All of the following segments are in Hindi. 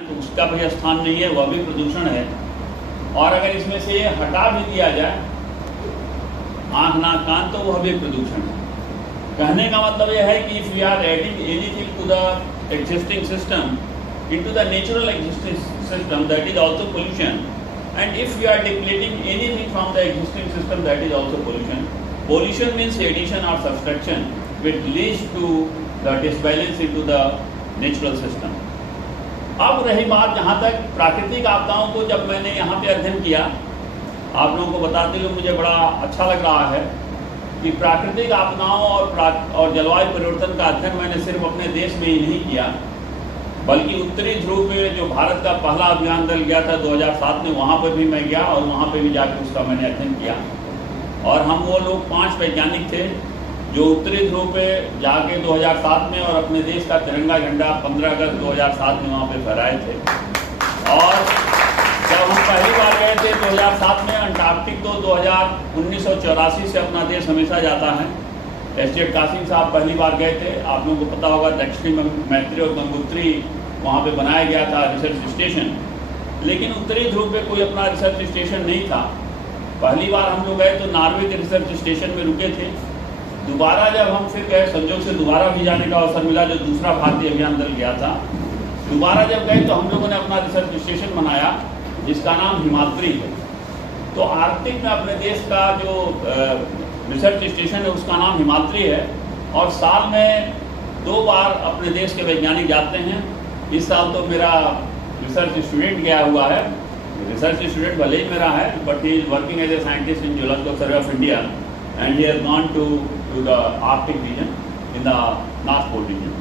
तो उसका भी स्थान नहीं है, वह भी प्रदूषण है। और अगर इसमें से ये हटा भी दिया जाए आँख नाक कान, तो वह भी प्रदूषण है। कहने का मतलब यह है कि if we are adding anything to the existing system into the natural existing system, that is also pollution, and if we are depleting anything from the existing system, that is also pollution. Pollution means addition or subtraction which leads to the disbalance into the natural system. अब रही बात जहाँ तक प्राकृतिक आपदाओं को, जब मैंने यहाँ पे अध्ययन किया, आप लोगों को बताते हुए मुझे बड़ा अच्छा लग रहा है कि प्राकृतिक आपदाओं और जलवायु परिवर्तन का अध्ययन मैंने सिर्फ अपने देश में ही नहीं किया, बल्कि उत्तरी ध्रुव में जो भारत का पहला अभियान दल गया था 2007 में, वहाँ पर भी मैं गया और वहाँ पर भी जाकर उसका मैंने अध्ययन किया। और हम वो लोग 5 वैज्ञानिक थे जो उत्तरी ध्रुव पे जाके 2007 में और अपने देश का तिरंगा झंडा 15 अगस्त 2007 में वहाँ पे फहराए थे। और जब हम पहली बार गए थे 2007 में अंटार्कटिक, तो 1984 से अपना देश हमेशा जाता है। एसजेड कासिम साहब पहली बार गए थे, आप लोगों को पता होगा दक्षिणी मैत्री और गंगोत्री वहाँ पे बनाया गया था रिसर्च स्टेशन, लेकिन उत्तरी ध्रुव पे कोई अपना रिसर्च स्टेशन नहीं था। पहली बार हम लोग गए तो नॉर्वे के रिसर्च स्टेशन में रुके थे। दोबारा जब हम फिर गए, संजोग से दोबारा भी जाने का अवसर मिला, जो दूसरा भारतीय अभियान दल गया था, दोबारा जब गए तो हम लोगों ने अपना रिसर्च स्टेशन बनाया जिसका नाम हिमाद्री है। तो आर्कटिक में अपने देश का जो रिसर्च स्टेशन है उसका नाम हिमाद्री है, और साल में 2 बार अपने देश के वैज्ञानिक जाते हैं। इस साल तो मेरा रिसर्च स्टूडेंट गया हुआ है, रिसर्च स्टूडेंट भले ही मेरा है, but he is working as a scientist in geological survey of India and he has gone to the Arctic region in the north pole region.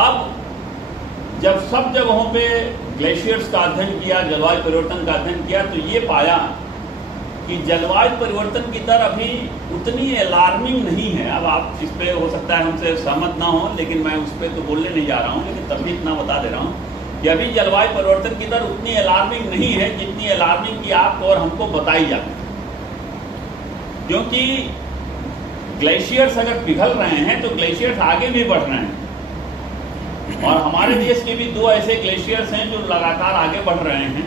अब जब सब जगहों पे ग्लेशियर्स का अध्ययन किया, जलवायु परिवर्तन का अध्ययन किया, तो ये पाया कि जलवायु परिवर्तन की दर अभी उतनी अलार्मिंग नहीं है। अब आप इस पे हो सकता है हमसे सहमत ना हो, लेकिन मैं उस पर तो बोलने नहीं जा रहा हूँ, लेकिन तभी इतना बता दे रहा हूँ कि अभी जलवायु परिवर्तन की दर उतनी अलार्मिंग नहीं है जितनी अलार्मिंग की आपको और हमको बताई जाती है। क्योंकि ग्लेशियर्स अगर पिघल रहे हैं तो ग्लेशियर्स आगे भी बढ़ रहे हैं, और हमारे देश के भी 2 ऐसे ग्लेशियर्स हैं जो लगातार आगे बढ़ रहे हैं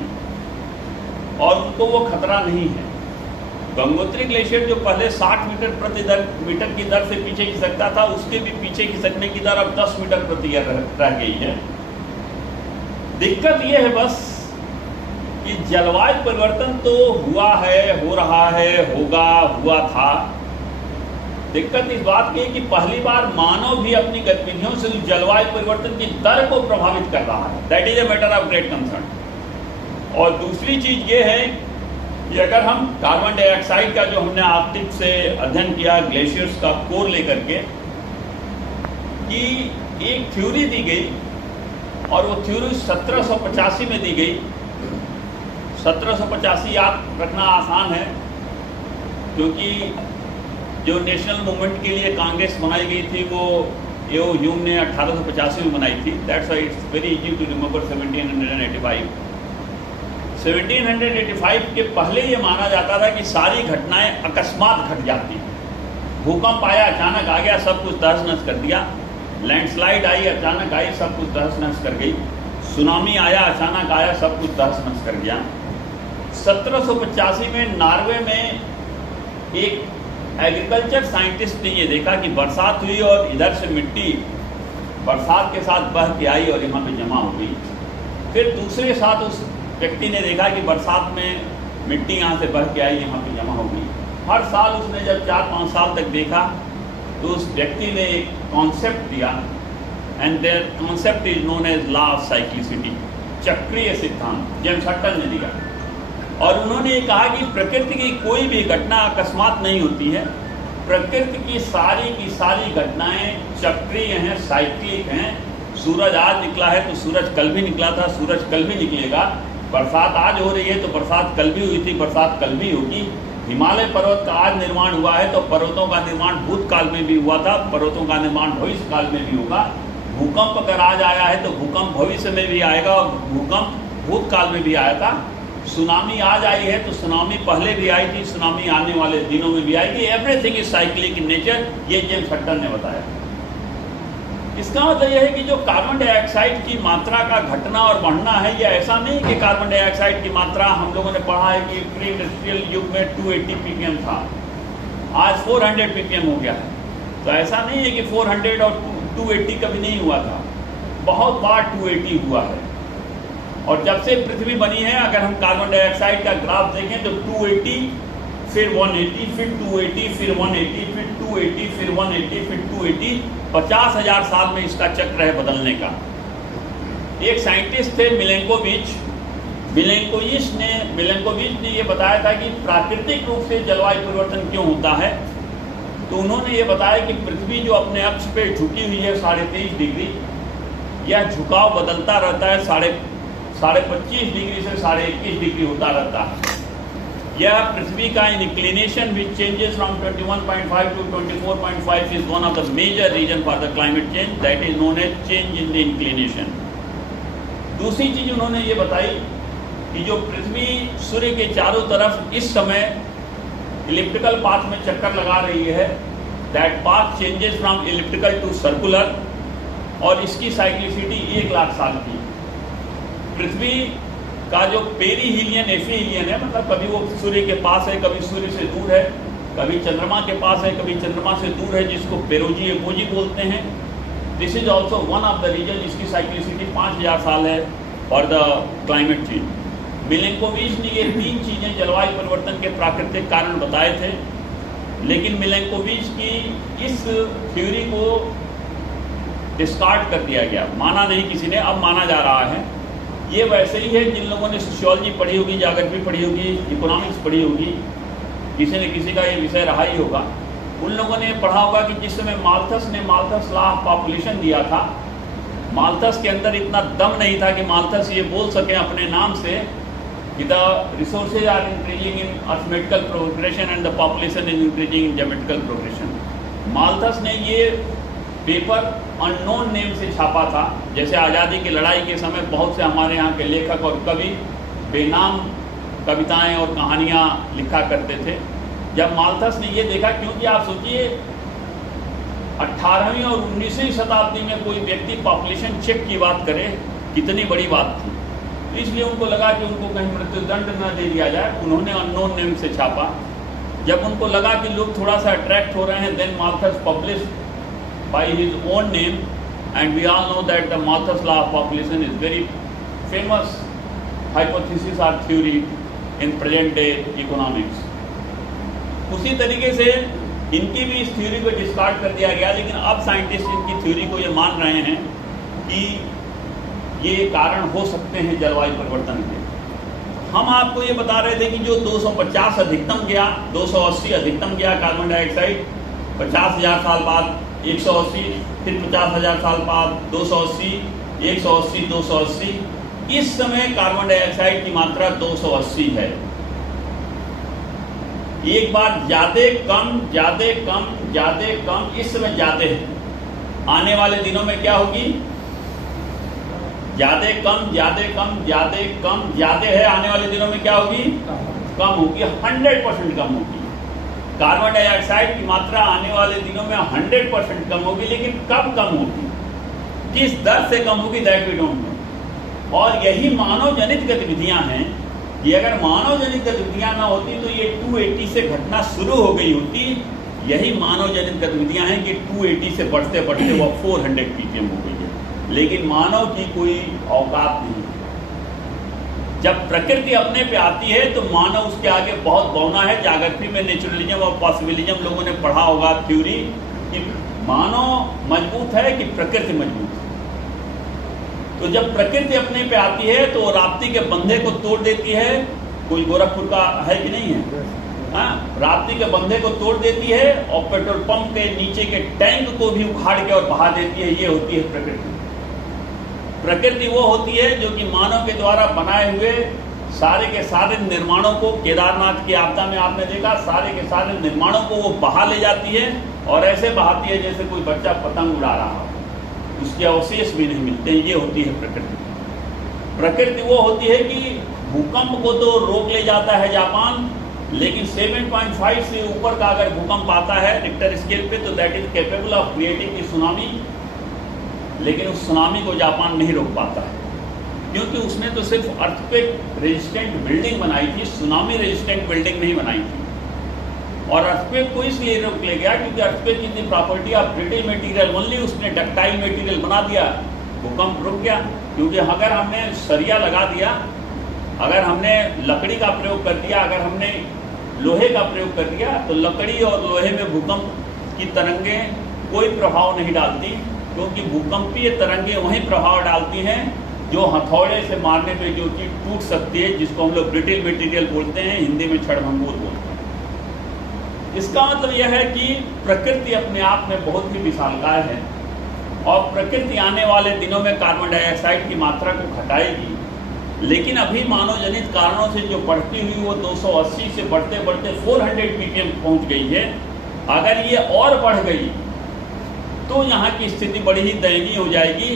और उनको वो खतरा नहीं है। गंगोत्री ग्लेशियर जो पहले 60 मीटर की दर से पीछे खिसकता था, उसके भी पीछे खिसकने की दर अब 10 मीटर प्रति रह गई है। दिक्कत ये है बस कि जलवायु परिवर्तन तो हुआ है, हो रहा है, होगा, हुआ था। दिक्कत इस बात की है कि पहली बार मानव भी अपनी गतिविधियों से जलवायु परिवर्तन की दर को प्रभावित कर रहा है। That is a matter of great concern. और दूसरी चीज ये है कि अगर हम कार्बन डाइऑक्साइड का, जो हमने आर्कटिक से अध्ययन किया ग्लेशियर्स का कोर लेकर के, कि एक थ्योरी दी गई और वो थ्योरी 1785 में दी गई। 1785 याद रखना आसान है क्योंकि जो नेशनल मूवमेंट के लिए कांग्रेस बनाई गई थी वो एओ ह्यूम ने 1885 में बनाई थी। That's why it's very easy to remember 1785। 1785 के पहले ये माना जाता था कि सारी घटनाएं अकस्मात घट जाती हैं। भूकंप आया, अचानक आ गया, सब कुछ तहस नहस कर दिया। लैंडस्लाइड आई, अचानक आई, सब कुछ तहस नहस कर गई। सुनामी आया, अचानक आया, सब कुछ तहस नहस कर गया। 1785 में नॉर्वे में एक एग्रीकल्चर साइंटिस्ट ने ये देखा कि बरसात हुई और इधर से मिट्टी बरसात के साथ बह के आई और यहाँ पे जमा हो गई। फिर दूसरे साथ उस व्यक्ति ने देखा कि बरसात में मिट्टी यहाँ से बह के आई, यहाँ पे जमा हो गई। हर साल उसने जब 4-5 साल तक देखा तो उस व्यक्ति ने एक कॉन्सेप्ट दिया, and their concept is known as law of cyclicity, चक्रीय सिद्धांत, जेम्स हटन ने दिया। और उन्होंने ये कहा कि प्रकृति की कोई भी घटना अकस्मात नहीं होती है। प्रकृति की सारी घटनाएं चक्रीय हैं, साइक्लिक हैं। सूरज आज निकला है तो सूरज कल भी निकला था, सूरज कल भी निकलेगा। बरसात आज हो रही है तो बरसात कल भी हुई थी, बरसात कल भी होगी। हिमालय पर्वत का आज निर्माण हुआ है तो पर्वतों का निर्माण भूतकाल में भी हुआ था, पर्वतों का निर्माण भविष्य काल में भी होगा। भूकंप अगर आज आया है तो भूकंप भविष्य में भी आएगा और भूकंप भूतकाल में भी आया था। सुनामी आज आई है तो सुनामी पहले भी आई थी, सुनामी आने वाले दिनों में भी आएगी। Everything is cyclic in nature, ये जेम्स हटन ने बताया। इसका मतलब यह है कि जो कार्बन डाइऑक्साइड की मात्रा का घटना और बढ़ना है, ये ऐसा नहीं कि कार्बन डाइऑक्साइड की मात्रा हम लोगों ने पढ़ा है कि प्री इंडस्ट्रियल युग में 280 ppm था, आज 400 ppm हो गया है। तो ऐसा नहीं है कि 400 और 280 कभी नहीं हुआ था, बहुत बार 280 हुआ है। और जब से पृथ्वी बनी है, अगर हम कार्बन डाइऑक्साइड का ग्राफ देखें तो 280 फिर 180 फिर 280 फिर 180 फिर 280 फिर 180 फिर 280, 50,000 साल में इसका चक्र है बदलने का। एक साइंटिस्ट थे मिलेंकोविच ने ये बताया था कि प्राकृतिक रूप से जलवायु परिवर्तन क्यों होता है। तो उन्होंने ये बताया कि पृथ्वी जो अपने अक्ष पे झुकी हुई है 23.5 डिग्री, यह झुकाव बदलता रहता है, 25.5 डिग्री से 21.5 डिग्री होता रहता है। यह पृथ्वी का inclination which changes from 21.5 to 24.5 is one of the major reason for the climate change, that is known as change in the inclination. दूसरी चीज उन्होंने ये बताई कि जो पृथ्वी सूर्य के चारों तरफ इस समय इलिप्टिकल पाथ में चक्कर लगा रही है, that path changes from elliptical to circular, और इसकी साइक्लिसिटी 1 लाख साल की। पृथ्वी का जो पेरीहीलियन एफीहीलियन है, मतलब कभी वो सूर्य के पास है, कभी सूर्य से दूर है, कभी चंद्रमा के पास है, कभी चंद्रमा से दूर है, जिसको पेरोजी एपोजी बोलते हैं। This is also one of the reason, जिसकी साइक्लिसिटी 5000 साल है for the climate change. Milankovitch ने ये 3 चीज़ें जलवायु परिवर्तन के प्राकृतिक कारण बताए थे, लेकिन मिलेंकोविच की इस थ्योरी को डिस्कार्ड कर दिया गया, माना नहीं किसी ने, अब माना जा रहा है। ये वैसे ही है जिन लोगों ने सोशियोलॉजी पढ़ी होगी, ज्योग्राफी पढ़ी होगी, इकोनॉमिक्स पढ़ी होगी, किसी न किसी का ये विषय रहा ही होगा। उन लोगों ने पढ़ा होगा कि जिस समय माल्थस ने माल्थस लॉ ऑफ पॉपुलेशन दिया था, माल्थस के अंदर इतना दम नहीं था कि माल्थस ये बोल सके अपने नाम से कि the resources are increasing in arithmetical progression and the population is increasing in geometrical progression. Malthus ने ये पेपर अननोन नेम से छापा था। जैसे आज़ादी की लड़ाई के समय बहुत से हमारे यहाँ के लेखक और कवि बेनाम कविताएं और कहानियाँ लिखा करते थे। जब माल्थस ने ये देखा, क्योंकि आप सोचिए 18वीं और 19वीं शताब्दी में कोई व्यक्ति पॉपुलेशन चेक की बात करे, कितनी बड़ी बात थी। तो इसलिए उनको लगा कि उनको कहीं मृत्युदंड न दे दिया जाए, उन्होंने अननोन नेम से छापा। जब उनको लगा कि लोग थोड़ा सा अट्रैक्ट हो रहे हैं, then Malthus publish by his own name, and we all know that the Malthus law of population is very famous hypothesis or theory in present day economics. उसी तरीके से इनकी भी इस थ्योरी को डिस्कार्ड कर दिया गया, लेकिन अब साइंटिस्ट इनकी थ्योरी को ये मान रहे हैं कि ये कारण हो सकते हैं जलवायु परिवर्तन के। हम आपको ये बता रहे थे कि जो 250 अधिकतम गया, 280 अधिकतम गया कार्बन डाइऑक्साइड, 50,000 साल बाद 180, फिर 50,000 साल बाद 280, 180, 280। इस समय कार्बन डाइऑक्साइड की मात्रा 280 है। एक बार ज्यादा कम, इस समय ज्यादा है। आने वाले दिनों में क्या होगी? ज्यादा है। आने वाले दिनों में क्या होगी? कम होगी, 100% कम होगी। कार्बन डाइऑक्साइड की मात्रा आने वाले दिनों में 100% कम होगी, लेकिन कब कम होगी, किस दर से कम होगी, दैट वी डोंट नो। और यही मानव जनित गतिविधियां हैं कि अगर मानव जनित गतिविधियां ना होती तो ये 280 से घटना शुरू हो गई होती। यही मानव जनित गतिविधियां हैं कि 280 से बढ़ते बढ़ते वो 400 ppm हो गई है, लेकिन मानव की कोई औकात नहीं। जब प्रकृति अपने पे आती है तो मानव उसके आगे बहुत बौना है। ज्योग्राफी में नेचुरलिज्म और पॉसिबिलिज्म लोगों ने पढ़ा होगा थ्योरी कि मानव मजबूत है कि प्रकृति मजबूत है। तो जब प्रकृति अपने पे आती है तो राप्ती के बंधे को तोड़ देती है। कोई गोरखपुर का है कि नहीं है? हाँ, राप्ती के बंधे को तोड़ देती है और पेट्रोल पंप के नीचे के टैंक को भी उखाड़ के और बहा देती है। ये होती है प्रकृति। प्रकृति वो होती है जो कि मानव के द्वारा बनाए हुए सारे के सारे निर्माणों को, केदारनाथ की आपदा में आपने देखा, सारे के सारे निर्माणों को वो बहा ले जाती है और ऐसे बहाती है जैसे कोई बच्चा पतंग उड़ा रहा हो, उसके अवशेष भी नहीं मिलते हैं। ये होती है प्रकृति। प्रकृति वो होती है कि भूकंप को तो रोक ले जाता है जापान, लेकिन 7.5 से ऊपर का अगर भूकंप आता है रिक्टर स्केल पे तो that is capable of creating a tsunami. लेकिन उस सुनामी को जापान नहीं रोक पाता है, क्योंकि उसने तो सिर्फ अर्थक्वेक रेजिस्टेंट बिल्डिंग बनाई थी, सुनामी रेजिस्टेंट बिल्डिंग नहीं बनाई थी। और अर्थक्वेक को इसलिए रोक ले गया क्योंकि अर्थक्वेक की थी property of brittle material only, उसने डक्टाइल मटेरियल बना दिया, भूकंप रुक गया। क्योंकि अगर हमने सरिया लगा दिया, अगर हमने लकड़ी का प्रयोग कर दिया, अगर हमने लोहे का प्रयोग कर दिया, तो लकड़ी और लोहे में भूकंप की तरंगें कोई प्रभाव नहीं डालती, क्योंकि भूकंपीय तरंगें वहीं प्रभाव डालती हैं जो हथौड़े से मारने पे जो चीज टूट सकती है, जिसको हम लोग ब्रिटिल मटेरियल बोलते हैं, हिंदी में क्षणभंगुर बोलते हैं। इसका मतलब यह है कि प्रकृति अपने आप में बहुत ही विशालकाय है, और प्रकृति आने वाले दिनों में कार्बन डाइऑक्साइड की मात्रा को घटाएगी, लेकिन अभी मानव जनित कारणों से जो बढ़ती हुई वो 280 से बढ़ते बढ़ते 400 ppm पहुंच गई है। अगर ये और बढ़ गई तो यहाँ की स्थिति बड़ी ही दयनीय हो जाएगी,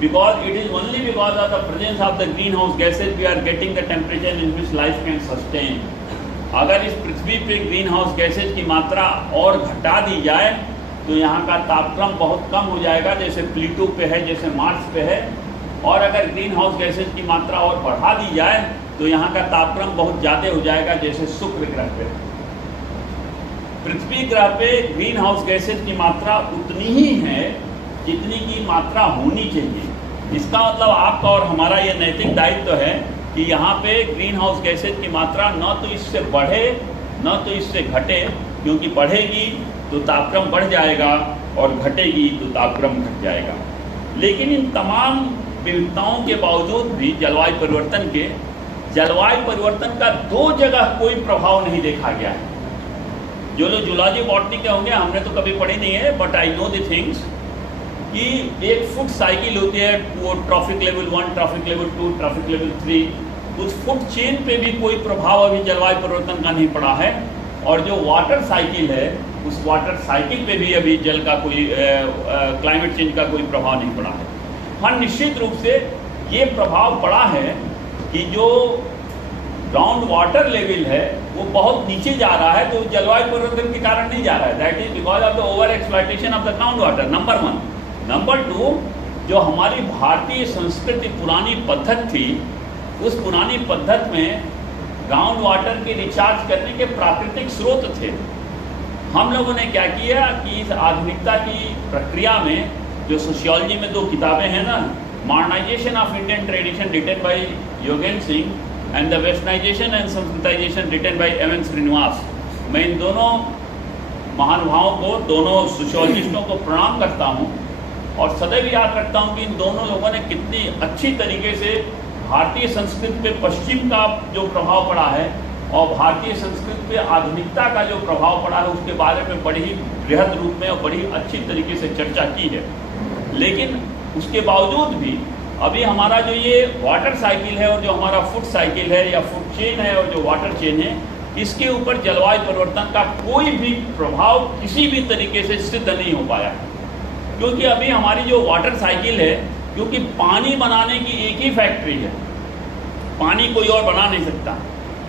because it is only because of the presence of the greenhouse gases we are getting the temperature in which life can sustain. अगर इस पृथ्वी पे ग्रीन हाउस गैसेज की मात्रा और घटा दी जाए तो यहाँ का तापक्रम बहुत कम हो जाएगा, जैसे प्लूटो पे है, जैसे मार्स पे है। और अगर ग्रीन हाउस गैसेज की मात्रा और बढ़ा दी जाए तो यहाँ का तापक्रम बहुत ज़्यादा हो जाएगा, जैसे शुक्र ग्रह पे। पृथ्वी ग्रह पे ग्रीन हाउस गैसेज की मात्रा उतनी ही है जितनी की मात्रा होनी चाहिए। इसका मतलब आपका और हमारा ये नैतिक दायित्व है कि यहाँ पे ग्रीन हाउस गैसेज की मात्रा न तो इससे बढ़े न तो इससे घटे, क्योंकि बढ़ेगी तो तापक्रम बढ़ जाएगा और घटेगी तो तापक्रम घट जाएगा। लेकिन इन तमाम विविधताओं के बावजूद भी जलवायु परिवर्तन का दो जगह कोई प्रभाव नहीं देखा गया है। जो लोग जूलॉजी बॉटनी के होंगे, हमने तो कभी पढ़ी नहीं है, but I know the things कि एक फूड साइकिल होती है, वो trophic level 1, trophic level 2, trophic level 3। उस फूड चेन पे भी कोई प्रभाव अभी जलवायु परिवर्तन का नहीं पड़ा है। और जो वाटर साइकिल है, उस वाटर साइकिल पे भी अभी जल का कोई क्लाइमेट चेंज का कोई प्रभाव नहीं पड़ा है। हाँ, निश्चित रूप से ये प्रभाव पड़ा है कि जो ग्राउंड वाटर लेवल है वो बहुत नीचे जा रहा है, तो जलवायु परिवर्तन के कारण नहीं जा रहा है। That is because of the over exploitation of the ground water, number 1। Number 2, जो हमारी भारतीय संस्कृति पुरानी पद्धति थी, उस पुरानी पद्धति में ग्राउंड वाटर के रिचार्ज करने के प्राकृतिक स्रोत थे। हम लोगों ने क्या किया कि इस आधुनिकता की प्रक्रिया में, जो सोशियोलॉजी में 2 किताबें हैं ना, modernisation of Indian tradition written by Yogen Singh and the westernisation and sanskritisation written by M N Srinivas, मैं इन दोनों महानुभावों को, दोनों सोशियोलॉजिस्टों को प्रणाम करता हूँ और सदैव याद रखता हूँ कि इन दोनों लोगों ने कितनी अच्छी तरीके से भारतीय संस्कृति पे पश्चिम का जो प्रभाव पड़ा है और भारतीय संस्कृति पे आधुनिकता का जो प्रभाव पड़ा है उसके बारे में बड़ी ही बृहद रूप में और बड़ी अच्छी तरीके से चर्चा की है। लेकिन उसके बावजूद भी अभी हमारा जो ये वाटर साइकिल है और जो हमारा फूड साइकिल है या फूड चेन है और जो वाटर चेन है, इसके ऊपर जलवायु परिवर्तन का कोई भी प्रभाव किसी भी तरीके से सिद्ध नहीं हो पाया। क्योंकि अभी हमारी जो वाटर साइकिल है, क्योंकि पानी बनाने की एक ही फैक्ट्री है, पानी कोई और बना नहीं सकता,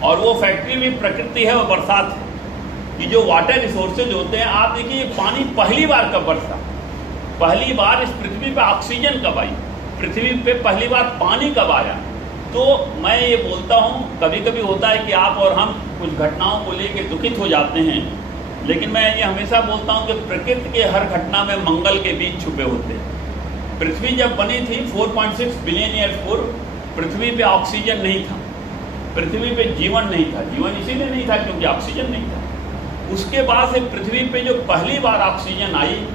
और वो फैक्ट्री भी प्रकृति है और बरसात है। कि जो वाटर रिसोर्सेज होते हैं, आप देखिए पानी पहली बार कब बरसा, पहली बार इस पृथ्वी पे ऑक्सीजन कब आई, पृथ्वी पे पहली बार पानी कब आया। तो मैं ये बोलता हूँ, कभी कभी होता है कि आप और हम कुछ घटनाओं को लेकर दुखित हो जाते हैं, लेकिन मैं ये हमेशा बोलता हूँ कि प्रकृति के हर घटना में मंगल के बीज छुपे होते हैं। पृथ्वी जब बनी थी 4.6 बिलियन ईयर पूर्व, पृथ्वी पे ऑक्सीजन नहीं था, पृथ्वी पे जीवन नहीं था। जीवन इसीलिए नहीं था क्योंकि ऑक्सीजन नहीं था। उसके बाद से पृथ्वी पे जो पहली बार ऑक्सीजन आई,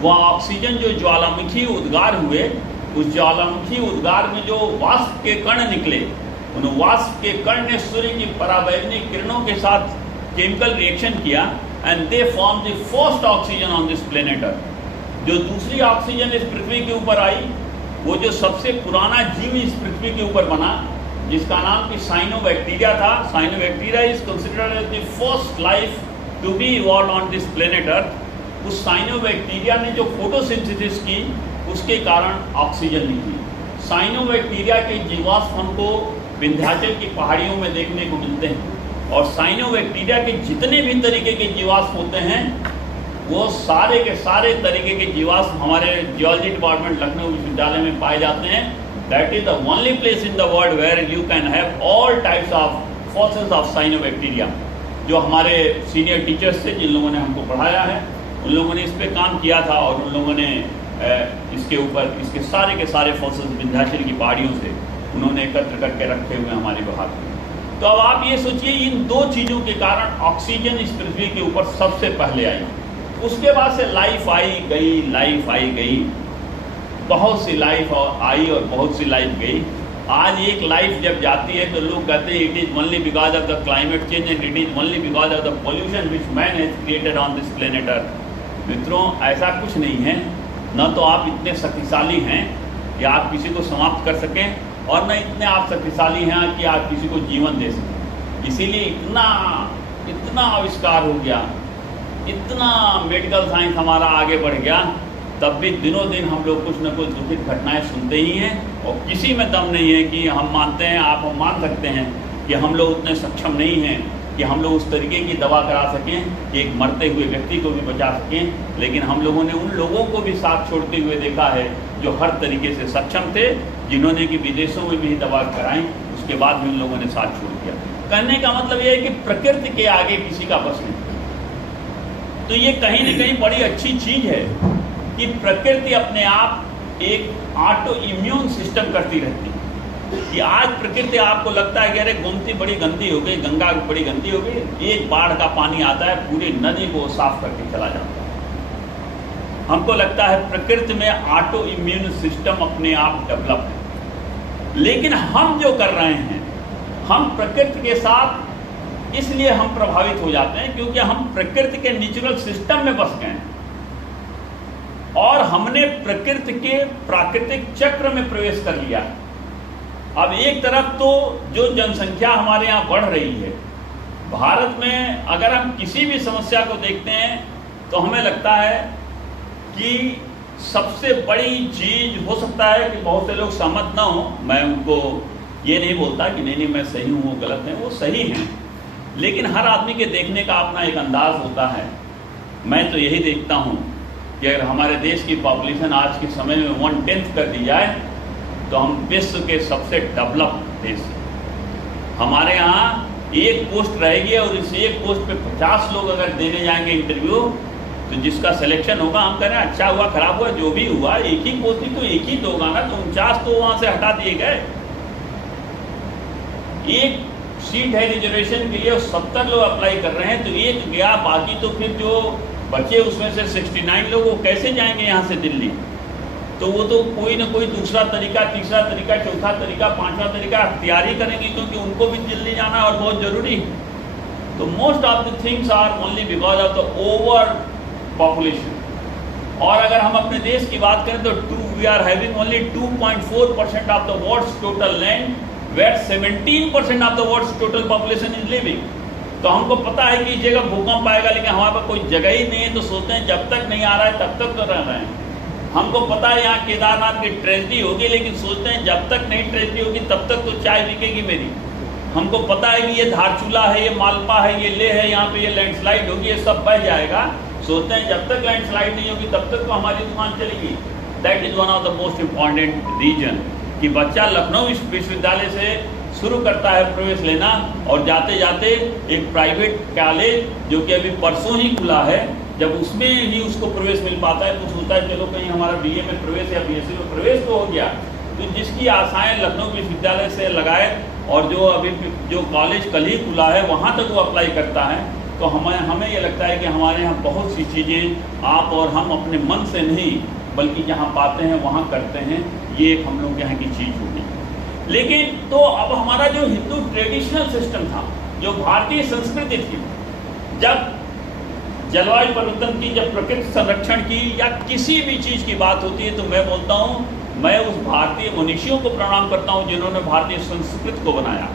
वह ऑक्सीजन जो ज्वालामुखी उद्गार हुए, उस ज्वालामुखी उद्गार में जो वाष्प के कण निकले, उन वाष्प के कण ने सूर्य की पराबैंगनी किरणों के साथ केमिकल रिएक्शन किया and they form the first oxygen on this planet अर्थ। जो दूसरी ऑक्सीजन इस पृथ्वी के ऊपर आई, वो जो सबसे पुराना जीव इस पृथ्वी के ऊपर बना, जिसका नाम कि साइनोबैक्टीरिया था। Cyanobacteria is considered as the first life to be evolve on this planet earth. उस साइनोबैक्टीरिया ने जो फोटोसिंथेसिस की, उसके कारण ऑक्सीजन निकली। साइनोबैक्टीरिया के जीवाश्म हमको विंध्याचल की पहाड़ियों में देखने को मिलते हैं, और साइनोबैक्टीरिया के जितने भी तरीके के जीवाश्म होते हैं, वो सारे के सारे तरीके के जीवाश्म हमारे जियोलॉजी डिपार्टमेंट लखनऊ विश्वविद्यालय में पाए जाते हैं। That is the only place in the world where you can have all types of fossils of cyanobacteria. जो हमारे सीनियर टीचर्स थे जिन लोगों ने हमको पढ़ाया है, उन लोगों ने इस पे काम किया था और उन लोगों ने इसके ऊपर इसके सारे के सारे फॉसिल्स विंध्याचल की पहाड़ियों से उन्होंने एकत्र करके रखे हुए हमारे हाथ में। तो अब आप ये सोचिए, इन दो चीज़ों के कारण ऑक्सीजन इस पृथ्वी के ऊपर सबसे पहले आई। उसके बाद से लाइफ आई गई, बहुत सी लाइफ आई और बहुत सी लाइफ गई। आज एक लाइफ जब जाती है तो लोग कहते हैं it is only because of the climate change and it is only because of the pollution which man has created on this planet अर्थ। मित्रों, ऐसा कुछ नहीं है। न तो आप इतने शक्तिशाली हैं कि आप किसी को समाप्त कर सकें, और न इतने आप शक्तिशाली हैं कि आप किसी को जीवन दे सकें। इसीलिए इतना आविष्कार हो गया, इतना मेडिकल साइंस हमारा आगे बढ़ गया, तब भी दिनों दिन हम लोग कुछ न कुछ दुखित घटनाएं सुनते ही हैं। और किसी में दम नहीं है कि हम मानते हैं, आप मान सकते हैं कि हम लोग उतने सक्षम नहीं हैं कि हम लोग उस तरीके की दवा करा सकें कि एक मरते हुए व्यक्ति को भी बचा सकें। लेकिन हम लोगों ने उन लोगों को भी साथ छोड़ते हुए देखा है जो हर तरीके से सक्षम थे, जिन्होंने कि विदेशों में भी दवा कराई, उसके बाद भी उन लोगों ने साथ छोड़ दिया। कहने का मतलब यह है कि प्रकृति के आगे किसी का बस नहीं। तो ये कहीं न कहीं बड़ी अच्छी चीज़ है कि प्रकृति अपने आप एक ऑटो इम्यून सिस्टम करती रहती है। कि आज प्रकृति आपको लगता है कि अरे गोमती बड़ी गंदी हो गई, गंगा बड़ी गंदी हो गई, एक बाढ़ का पानी आता है पूरी नदी को साफ करके चला जाता है। हमको लगता है प्रकृति में ऑटो इम्यून सिस्टम अपने आप डेवलप है। लेकिन हम जो कर रहे हैं, हम प्रकृति के साथ इसलिए हम प्रभावित हो जाते हैं क्योंकि हम प्रकृति के नेचुरल सिस्टम में बस गए हैं और हमने प्रकृति के प्राकृतिक चक्र में प्रवेश कर लिया है। अब एक तरफ तो जो जनसंख्या हमारे यहाँ बढ़ रही है, भारत में अगर हम किसी भी समस्या को देखते हैं तो हमें लगता है कि सबसे बड़ी चीज हो सकता है कि बहुत से लोग सहमत ना हो। मैं उनको ये नहीं बोलता कि नहीं मैं सही हूँ, वो गलत है, वो सही हैं। लेकिन हर आदमी के देखने का अपना एक अंदाज होता है। मैं तो यही देखता हूँ कि अगर हमारे देश की पॉपुलेशन आज के समय में 1/10 कर दी जाए तो हम विश्व के सबसे डेवलप देश हैं। हमारे यहाँ एक पोस्ट रहेगी और इस एक पोस्ट पे 50 लोग अगर देने जाएंगे इंटरव्यू, तो जिसका सिलेक्शन होगा हम कह रहे हैं अच्छा हुआ खराब हुआ जो भी हुआ, एक ही पोस्ट ही तो एक ही तो होगा ना, तो 49 तो वहाँ से हटा दिए गए। एक सीट है रिजर्वेशन के लिए और 70 लोग अप्लाई कर रहे हैं, तो एक गया, बाकी तो फिर जो बचे उसमें से 69 लोग वो कैसे जाएंगे यहाँ से दिल्ली? तो वो तो कोई ना कोई दूसरा तरीका, तीसरा तरीका, चौथा तरीका, पांचवा तरीका अख्तियार ही करेंगे क्योंकि उनको भी दिल्ली जाना और बहुत जरूरी। तो most of the things are only because of the over population. और अगर हम अपने देश की बात करें तो we are having only 2.4% of the world's total land where 17% of the world's total population is living. तो हमको पता है कि इस जगह भूकंप आएगा, लेकिन हमारे पास कोई जगह ही नहीं है, तो सोचते हैं जब तक नहीं आ रहा है तब तक तो रह रहे हैं। हमको पता है यहाँ केदारनाथ की ट्रेजेडी होगी, लेकिन सोचते हैं जब तक नहीं ट्रेजेडी होगी तब तक तो चाय बिकेगी मेरी। हमको पता है कि ये धारचूला है, ये मालपा है, ये ले है, यहाँ पे ये लैंडस्लाइड होगी, ये सब बह जाएगा। सोचते हैं जब तक लैंडस्लाइड नहीं होगी तब तक तो हमारी दुकान चलेगी। That is one of the most important reason कि बच्चा लखनऊ विश्वविद्यालय से शुरू करता है प्रवेश लेना और जाते जाते एक प्राइवेट कॉलेज जो कि अभी परसों ही खुला है, जब उसमें ही उसको प्रवेश मिल पाता है तो सोचता है चलो कहीं हमारा बीए में प्रवेश या बीएससी में प्रवेश तो हो गया। तो जिसकी आशाएं लखनऊ विश्वविद्यालय से लगाए और जो अभी जो कॉलेज कल ही खुला है वहाँ तक वो अप्लाई करता है, तो हमें ये लगता है कि हमारे यहाँ बहुत सी चीज़ें आप और हम अपने मन से नहीं बल्कि जहाँ पाते हैं वहाँ करते हैं। ये एक हम लोग यहाँ की चीज़ होगी। लेकिन तो अब हमारा जो हिंदू ट्रेडिशनल सिस्टम था, जो भारतीय संस्कृति थी, जब जलवायु परिवर्तन की, जब प्रकृति संरक्षण की या किसी भी चीज़ की बात होती है तो मैं बोलता हूँ, मैं उस भारतीय मनीषियों को प्रणाम करता हूँ जिन्होंने भारतीय संस्कृति को बनाया।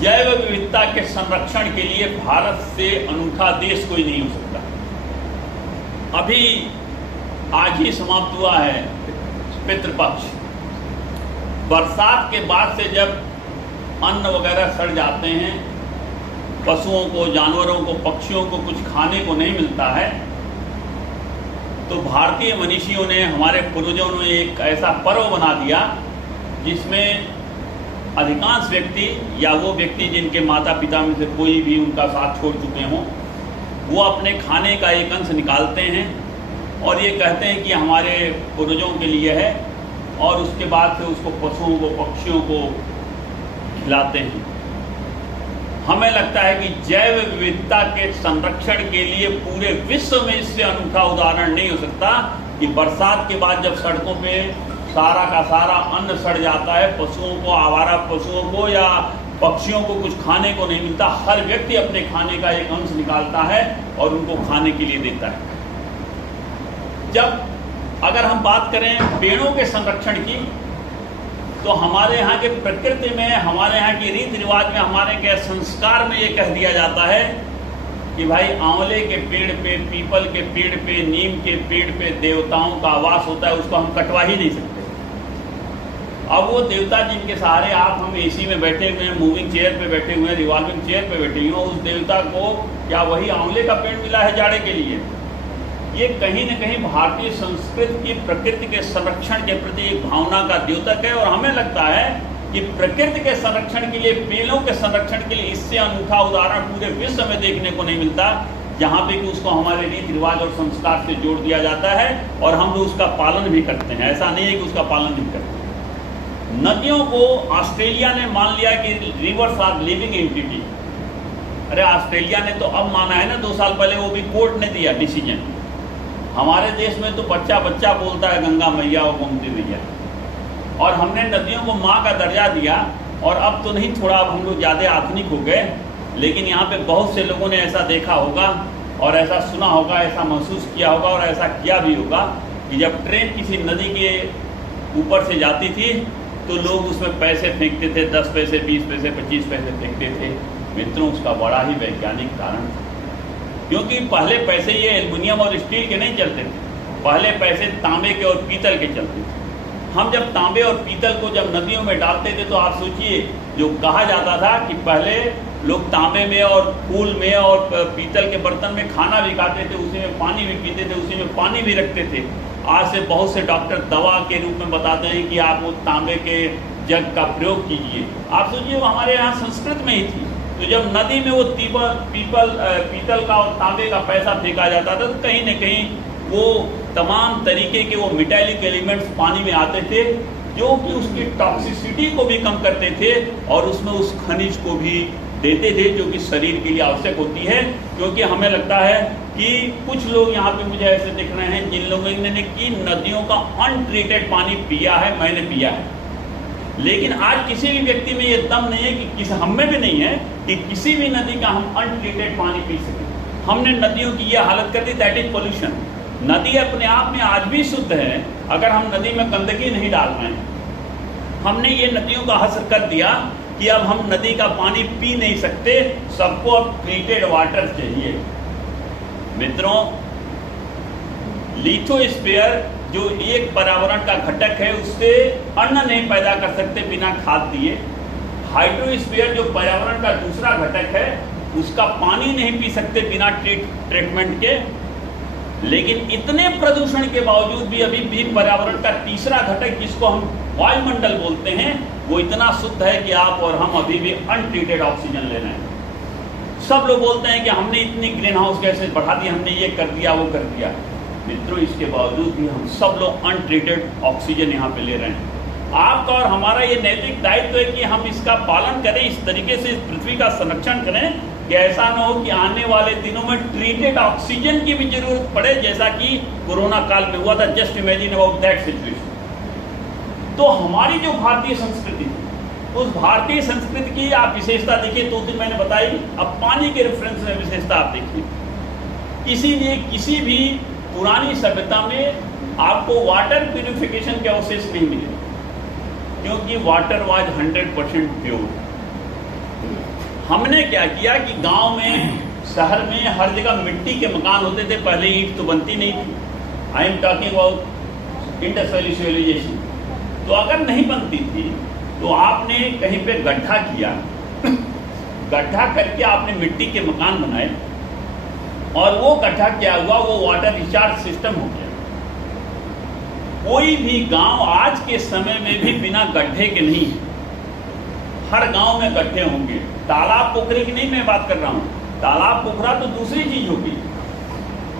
जैव विविधता के संरक्षण के लिए भारत से अनूठा देश कोई नहीं हो सकता। अभी आज ही समाप्त हुआ है पितृपक्ष। बरसात के बाद से जब अन्न वगैरह सड़ जाते हैं, पशुओं को, जानवरों को, पक्षियों को कुछ खाने को नहीं मिलता है, तो भारतीय मनीषियों ने, हमारे पूर्वजों ने एक ऐसा पर्व बना दिया जिसमें अधिकांश व्यक्ति या वो व्यक्ति जिनके माता पिता में से कोई भी उनका साथ छोड़ चुके हों, वो अपने खाने का एक अंश निकालते हैं और ये कहते हैं कि हमारे पूर्वजों के लिए है, और उसके बाद से उसको पशुओं को, पक्षियों को खिलाते हैं। हमें लगता है कि जैव विविधता के संरक्षण के लिए पूरे विश्व में इससे अनूठा उदाहरण नहीं हो सकता कि बरसात के बाद जब सड़कों पे सारा का सारा अन्न सड़ जाता है, पशुओं को, आवारा पशुओं को या पक्षियों को कुछ खाने को नहीं मिलता, हर व्यक्ति अपने खाने का एक अंश निकालता है और उनको खाने के लिए देता है। जब अगर हम बात करें पेड़ों के संरक्षण की, तो हमारे यहाँ के प्रकृति में, हमारे यहाँ के रीति रिवाज में, हमारे के संस्कार में ये कह दिया जाता है कि भाई आंवले के पेड़ पे, पीपल के पेड़ पे, नीम के पेड़ पे देवताओं का आवास होता है, उसको हम कटवा ही नहीं सकते। अब वो देवता जिनके सहारे आप हम एसी में बैठे हुए हैं, मूविंग चेयर पे बैठे हुए हैं, रिवॉल्विंग चेयर पे बैठे हुए हैं, उस देवता को क्या वही आंवले का पेड़ मिला है जाड़े के लिए? ये कहीं न कहीं भारतीय संस्कृति की प्रकृति के संरक्षण के प्रति एक भावना का द्योतक है, और हमें लगता है कि प्रकृति के संरक्षण के लिए, पेड़ों के संरक्षण के लिए इससे अनूठा उदाहरण पूरे विश्व में देखने को नहीं मिलता, जहाँ पे कि उसको हमारे रीति रिवाज और संस्कार से जोड़ दिया जाता है और हम लोग उसका पालन भी करते हैं। ऐसा नहीं है कि उसका पालन नहीं करते। नदियों को ऑस्ट्रेलिया ने मान लिया कि रिवर्स आर लिविंग एंटिटी। अरे ऑस्ट्रेलिया ने तो अब माना है ना, 2 साल पहले वो भी कोर्ट ने दिया डिसीजन। हमारे देश में तो बच्चा बच्चा बोलता है गंगा मैया और गोमती मैया, और हमने नदियों को माँ का दर्जा दिया। और अब तो नहीं, थोड़ा अब हम लोग ज़्यादा आधुनिक हो गए, लेकिन यहाँ पे बहुत से लोगों ने ऐसा देखा होगा और ऐसा सुना होगा, ऐसा महसूस किया होगा और ऐसा किया भी होगा कि जब ट्रेन किसी नदी के ऊपर से जाती थी तो लोग उसमें पैसे फेंकते थे, 10 पैसे, 20 पैसे, 25 पैसे फेंकते थे। मित्रों, उसका बड़ा ही वैज्ञानिक कारण था, क्योंकि पहले पैसे ये एल्युमिनियम और स्टील के नहीं चलते थे, पहले पैसे तांबे के और पीतल के चलते थे। हम जब तांबे और पीतल को जब नदियों में डालते थे तो आप सोचिए, जो कहा जाता था कि पहले लोग तांबे में और फूल में और पीतल के बर्तन में खाना भी खाते थे, उसी में पानी भी पीते थे, उसी में पानी भी रखते थे। आज से बहुत से डॉक्टर दवा के रूप में बताते हैं कि आप वो तांबे के जग का प्रयोग कीजिए। आप सोचिए, वो हमारे यहाँ संस्कृत में ही थी। तो जब नदी में वो पीतल का और तांबे का पैसा फेंका जाता था, तो कहीं न कहीं वो तमाम तरीके के वो मेटालिक एलिमेंट्स पानी में आते थे, जो कि उसकी टॉक्सिसिटी को भी कम करते थे और उसमें उस खनिज को भी देते थे जो कि शरीर के लिए आवश्यक होती है। क्योंकि हमें लगता है कि कुछ लोग यहाँ पे मुझे ऐसे दिख रहे हैं जिन लोगों ने कि नदियों का अनट्रीटेड पानी पिया है, मैंने पिया है, लेकिन आज किसी भी व्यक्ति में ये दम नहीं है कि हम में भी नहीं है कि किसी भी नदी का हम अनट्रीटेड पानी पी सकें। हमने नदियों की ये हालत कर दी, दैट इज पोल्यूशन। नदी अपने आप में आज भी शुद्ध है अगर हम नदी में गंदगी नहीं डाल रहे हैं। हमने ये नदियों का हसर कर दिया कि अब हम नदी का पानी पी नहीं सकते, सबको अब ट्रीटेड वाटर चाहिए। मित्रों, लिथोस्फीयर जो एक पर्यावरण का घटक है, उससे अन्न नहीं पैदा कर सकते बिना खाद दिए। हाइड्रोस्फीयर जो पर्यावरण का दूसरा घटक है, उसका पानी नहीं पी सकते बिना ट्रीटमेंट के। लेकिन इतने प्रदूषण के बावजूद भी अभी भी पर्यावरण का तीसरा घटक, जिसको हम वायुमंडल बोलते हैं, वो इतना शुद्ध है कि आप और हम अभी भी अनट्रीटेड ऑक्सीजन ले रहे हैं। सब लोग बोलते हैं कि हमने इतनी ग्रीन हाउस गैसेज बढ़ा दी, हमने ये कर दिया, वो कर दिया। मित्रों, इसके बावजूद भी हम सब लोग अनट्रीटेड ऑक्सीजन यहाँ पे ले रहे हैं। आपका और हमारा ये नैतिक दायित्व है कि हम इसका पालन करें, इस तरीके से इस पृथ्वी का संरक्षण करें कि ऐसा न हो कि आने वाले दिनों में ट्रीटेड ऑक्सीजन की भी जरूरत पड़े, जैसा कि कोरोना काल में हुआ था। Just imagine about that situation. तो हमारी जो भारतीय संस्कृति थी, उस भारतीय संस्कृति की आप विशेषता देखिए, 2 दिन मैंने बताई, अब पानी के रेफरेंस में विशेषता आप देखिए। इसीलिए किसी भी पुरानी सभ्यता में आपको वाटर प्यूरिफिकेशन के अवशेष नहीं मिले, क्योंकि वाटर वाज 100% प्योर। हमने क्या किया कि गांव में, शहर में हर जगह मिट्टी के मकान होते थे, पहले ईंट तो बनती नहीं थी। I am talking about industrialisation. तो अगर नहीं बनती थी तो आपने कहीं पे गड्ढा किया, गड्ढा करके आपने मिट्टी के मकान बनाए और वो गड्ढा क्या हुआ, वो वाटर रिचार्ज सिस्टम हो गया। कोई भी गांव आज के समय में भी बिना गड्ढे के नहीं है, हर गांव में गड्ढे होंगे। तालाब पोखरे की नहीं मैं बात कर रहा हूँ, तालाब पोखरा तो दूसरी चीज होगी,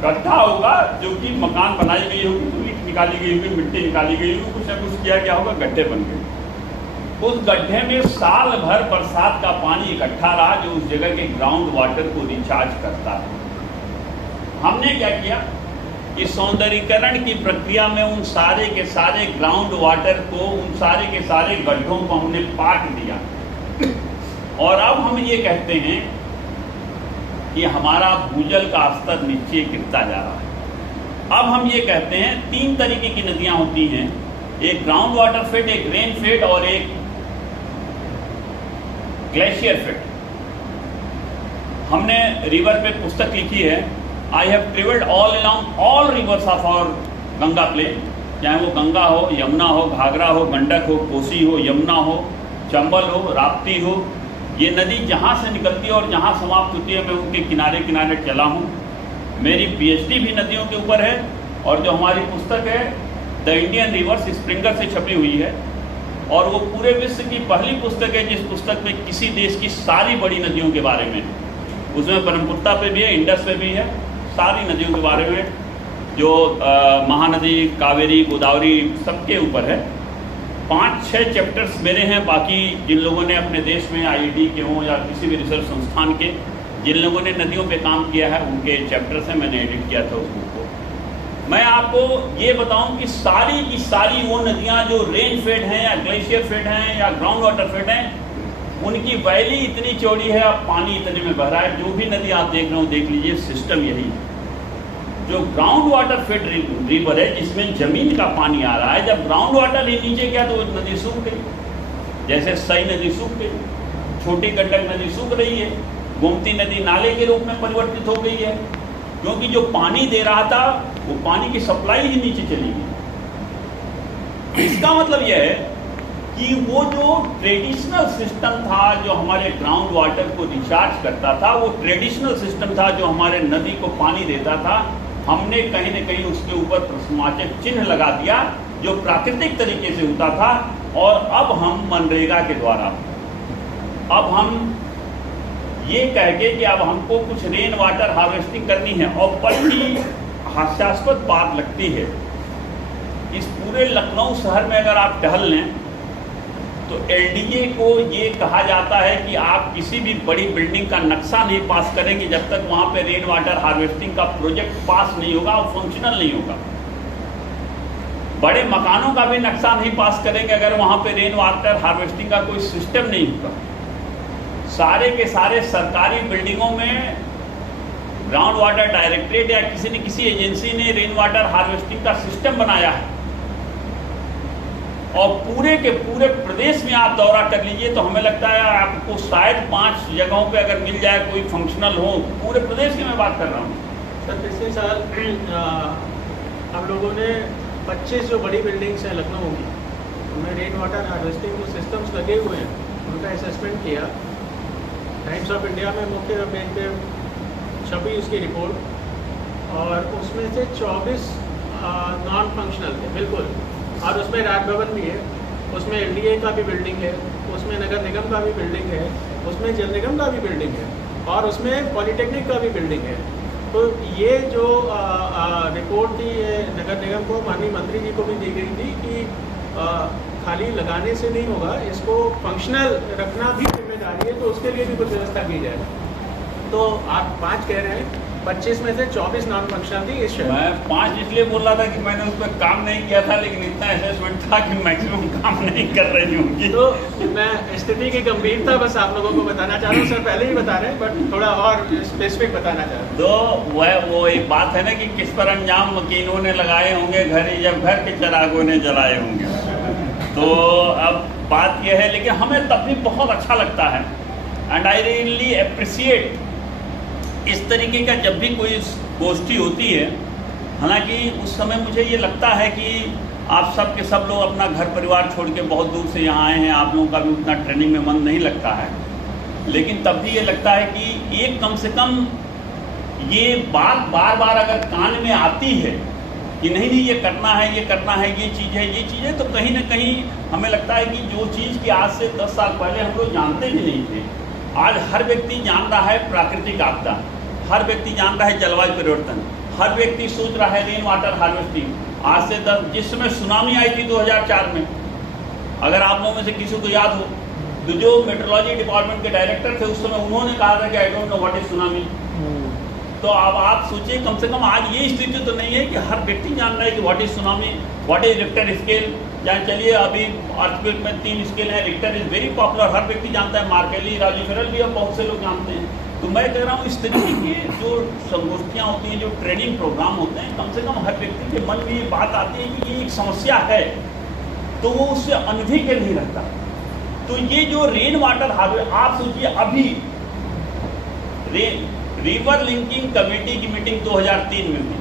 गड्ढा होगा जो कि मकान बनाई गई होगी, तो ईंट निकाली गई होगी, मिट्टी निकाली गई होगी, कुछ ना कुछ किया गया होगा, गड्ढे बन गए। उस गड्ढे में साल भर बरसात का पानी इकट्ठा रहा जो उस जगह के ग्राउंड वाटर को रिचार्ज करता है। हमने क्या किया कि सौंदर्यीकरण की प्रक्रिया में उन सारे के सारे ग्राउंड वाटर को, उन सारे के सारे गड्ढों को हमने पाट दिया और अब हम ये कहते हैं कि हमारा भूजल का स्तर नीचे गिरता जा रहा है। अब हम ये कहते हैं 3 तरीके की नदियां होती हैं, एक ग्राउंड वाटर फेड, एक रेन फेड और एक ग्लेशियर फेड। हमने रिवर पे पुस्तक लिखी है, I have travelled all along all rivers of our Ganga plain, चाहे वो गंगा हो, यमुना हो, घाघरा हो, गंडक हो, कोसी हो, यमुना हो, चंबल हो, राप्ती हो, ये नदी जहाँ से निकलती है और जहाँ समाप्त होती है मैं उनके किनारे किनारे चला हूँ। मेरी पीएचडी भी नदियों के ऊपर है और जो हमारी पुस्तक है द इंडियन रिवर्स स्प्रिंगर से छपी हुई है और वो पूरे विश्व की पहली पुस्तक है जिस पुस्तक में किसी देश की सारी बड़ी नदियों के बारे में, उसमें ब्रह्मपुत्र पे भी है, इंडस पे भी है, सारी नदियों के बारे में, जो महानदी, कावेरी, गोदावरी सबके ऊपर है। 5-6 चैप्टर्स मेरे हैं, बाकी जिन लोगों ने अपने देश में आईआईटी के हों या किसी भी रिसर्च संस्थान के जिन लोगों ने नदियों पे काम किया है उनके चैप्टर्स हैं, मैंने एडिट किया था उस बुक को। मैं आपको ये बताऊं कि सारी की सारी वो नदियां जो रेन फेड हैं या ग्लेशियर फेड हैं या ग्राउंड वाटर फेड हैं, उनकी वैली इतनी चौड़ी है, अब पानी इतने में बह रहा है। जो भी नदी आप देख रहे हो देख लीजिए, सिस्टम यही है। जो ग्राउंड वाटर फेड रिवर है जिसमें जमीन का पानी आ रहा है, जब ग्राउंड वाटर ही नीचे गया तो वो नदी सूख गई, जैसे सई नदी सूख गई, छोटी गंडक नदी सूख रही है, गोमती नदी नाले के रूप में परिवर्तित हो गई है, क्योंकि जो पानी दे रहा था वो पानी की सप्लाई ही नीचे चली गई। इसका मतलब यह है कि वो जो ट्रेडिशनल सिस्टम था जो हमारे ग्राउंड वाटर को रिचार्ज करता था, वो ट्रेडिशनल सिस्टम था जो हमारे नदी को पानी देता था, हमने कहीं न कहीं उसके ऊपर प्रश्नवाचक चिन्ह लगा दिया जो प्राकृतिक तरीके से होता था। और अब हम मनरेगा के द्वारा अब हम ये कह के कि अब हमको कुछ रेन वाटर हार्वेस्टिंग करनी है, और बड़ी हास्यास्पद बात लगती है, इस पूरे लखनऊ शहर में अगर आप टहल लें तो एलडीए को ये कहा जाता है कि आप किसी भी बड़ी बिल्डिंग का नक्शा नहीं पास करेंगे जब तक वहाँ पे रेन वाटर हार्वेस्टिंग का प्रोजेक्ट पास नहीं होगा और फंक्शनल नहीं होगा। बड़े मकानों का भी नक्शा नहीं पास करेंगे अगर वहाँ पे रेन वाटर हार्वेस्टिंग का कोई सिस्टम नहीं होगा। सारे के सारे सरकारी बिल्डिंगों में ग्राउंड वाटर डायरेक्टरेट या किसी न किसी एजेंसी ने रेन वाटर हार्वेस्टिंग का सिस्टम बनाया है, और पूरे के पूरे प्रदेश में आप दौरा कर लीजिए तो हमें लगता है आपको शायद 5 जगहों पे अगर मिल जाए कोई फंक्शनल हो, पूरे प्रदेश की मैं बात कर रहा हूँ। सर पिछले साल हम लोगों ने 25 जो बड़ी बिल्डिंग्स हैं लखनऊ की, उनमें रेन वाटर हार्वेस्टिंग जो सिस्टम्स लगे हुए हैं उनका असेसमेंट किया। टाइम्स ऑफ इंडिया में मुख्य पेज पे छपी उसकी रिपोर्ट, और उसमें से 24 नॉन फंक्शनल थे बिल्कुल, और उसमें राजभवन भी है, उसमें एलडीए का भी बिल्डिंग है, उसमें नगर निगम का भी बिल्डिंग है, उसमें जल निगम का भी बिल्डिंग है, और उसमें पॉलिटेक्निक का भी बिल्डिंग है। तो ये जो रिपोर्ट थी ये नगर निगम को, माननीय मंत्री जी को भी दी गई थी कि खाली लगाने से नहीं होगा, इसको फंक्शनल रखना भी जिम्मेदारी है, तो उसके लिए भी कुछ व्यवस्था की जाए। तो आप 5 कह रहे हैं, 25 में से 24 नॉन फंक्शनल थी इस शहर। मैं 5 इसलिए बोल रहा था कि मैंने उस पर काम नहीं किया था, लेकिन इतना असेसमेंट था कि मैक्सिमम काम नहीं कर रही थी उनकी। तो मैं स्थिति की गंभीरता बस आप लोगों को बताना चाह रहा हूँ। सर पहले ही बता रहे हैं बट थोड़ा और स्पेसिफिक बताना चाह रहा हूँ। तो वो एक बात है ना कि किस पर अंजाम मकीनों ने लगाए होंगे घर, जब घर के चिरागों ने जलाए होंगे। तो अब बात यह है, लेकिन हमें तब भी बहुत अच्छा लगता है, एंड आई रियली अप्रिशिएट इस तरीके का जब भी कोई गोष्ठी होती है। हालांकि उस समय मुझे ये लगता है कि आप सब के सब लोग अपना घर परिवार छोड़ के बहुत दूर से यहाँ आए हैं, आप लोगों का भी उतना ट्रेनिंग में मन नहीं लगता है, लेकिन तब भी ये लगता है कि एक कम से कम ये बात बार बार अगर कान में आती है कि नहीं नहीं ये करना है, ये करना है, ये चीज़ है, ये चीज़ है, तो कहीं ना कहीं हमें लगता है कि जो चीज़ की आज से 10 साल पहले हम लोग जानते भी नहीं थे, आज हर व्यक्ति जान रहा है प्राकृतिक आपदा, हर व्यक्ति जान रहा है जलवायु परिवर्तन, हर व्यक्ति सोच रहा है रेन वाटर हार्वेस्टिंग। आज से 10 जिस समय सुनामी आई थी 2004 में, अगर आप लोगों में से किसी को याद हो तो जो मेट्रोलॉजी डिपार्टमेंट के डायरेक्टर थे उस समय उन्होंने कहा था कि I don't know what is tsunami. तो अब आप सोचिए कम से कम आज ये स्थिति तो नहीं है कि हर व्यक्ति जान रहा है कि what is tsunami, what is Richter scale. या चलिए अभी अर्थक्वेक में 3 स्केल है, रिक्टर इज वेरी पॉपुलर, हर व्यक्ति जानता है, मार्केली राजू फेरल भी अब बहुत से लोग जानते हैं। तो मैं कह रहा हूँ इस तरीके की जो संगोष्ठियाँ होती हैं, जो ट्रेनिंग प्रोग्राम होते हैं, कम से कम हर व्यक्ति के मन में ये बात आती है कि ये एक समस्या है, तो वो उससे अनभिज्ञ नहीं रहता। तो ये जो रेन वाटर हार्वेस्ट, आप सोचिए अभी रिवर लिंकिंग कमेटी की मीटिंग 2003 में हुई।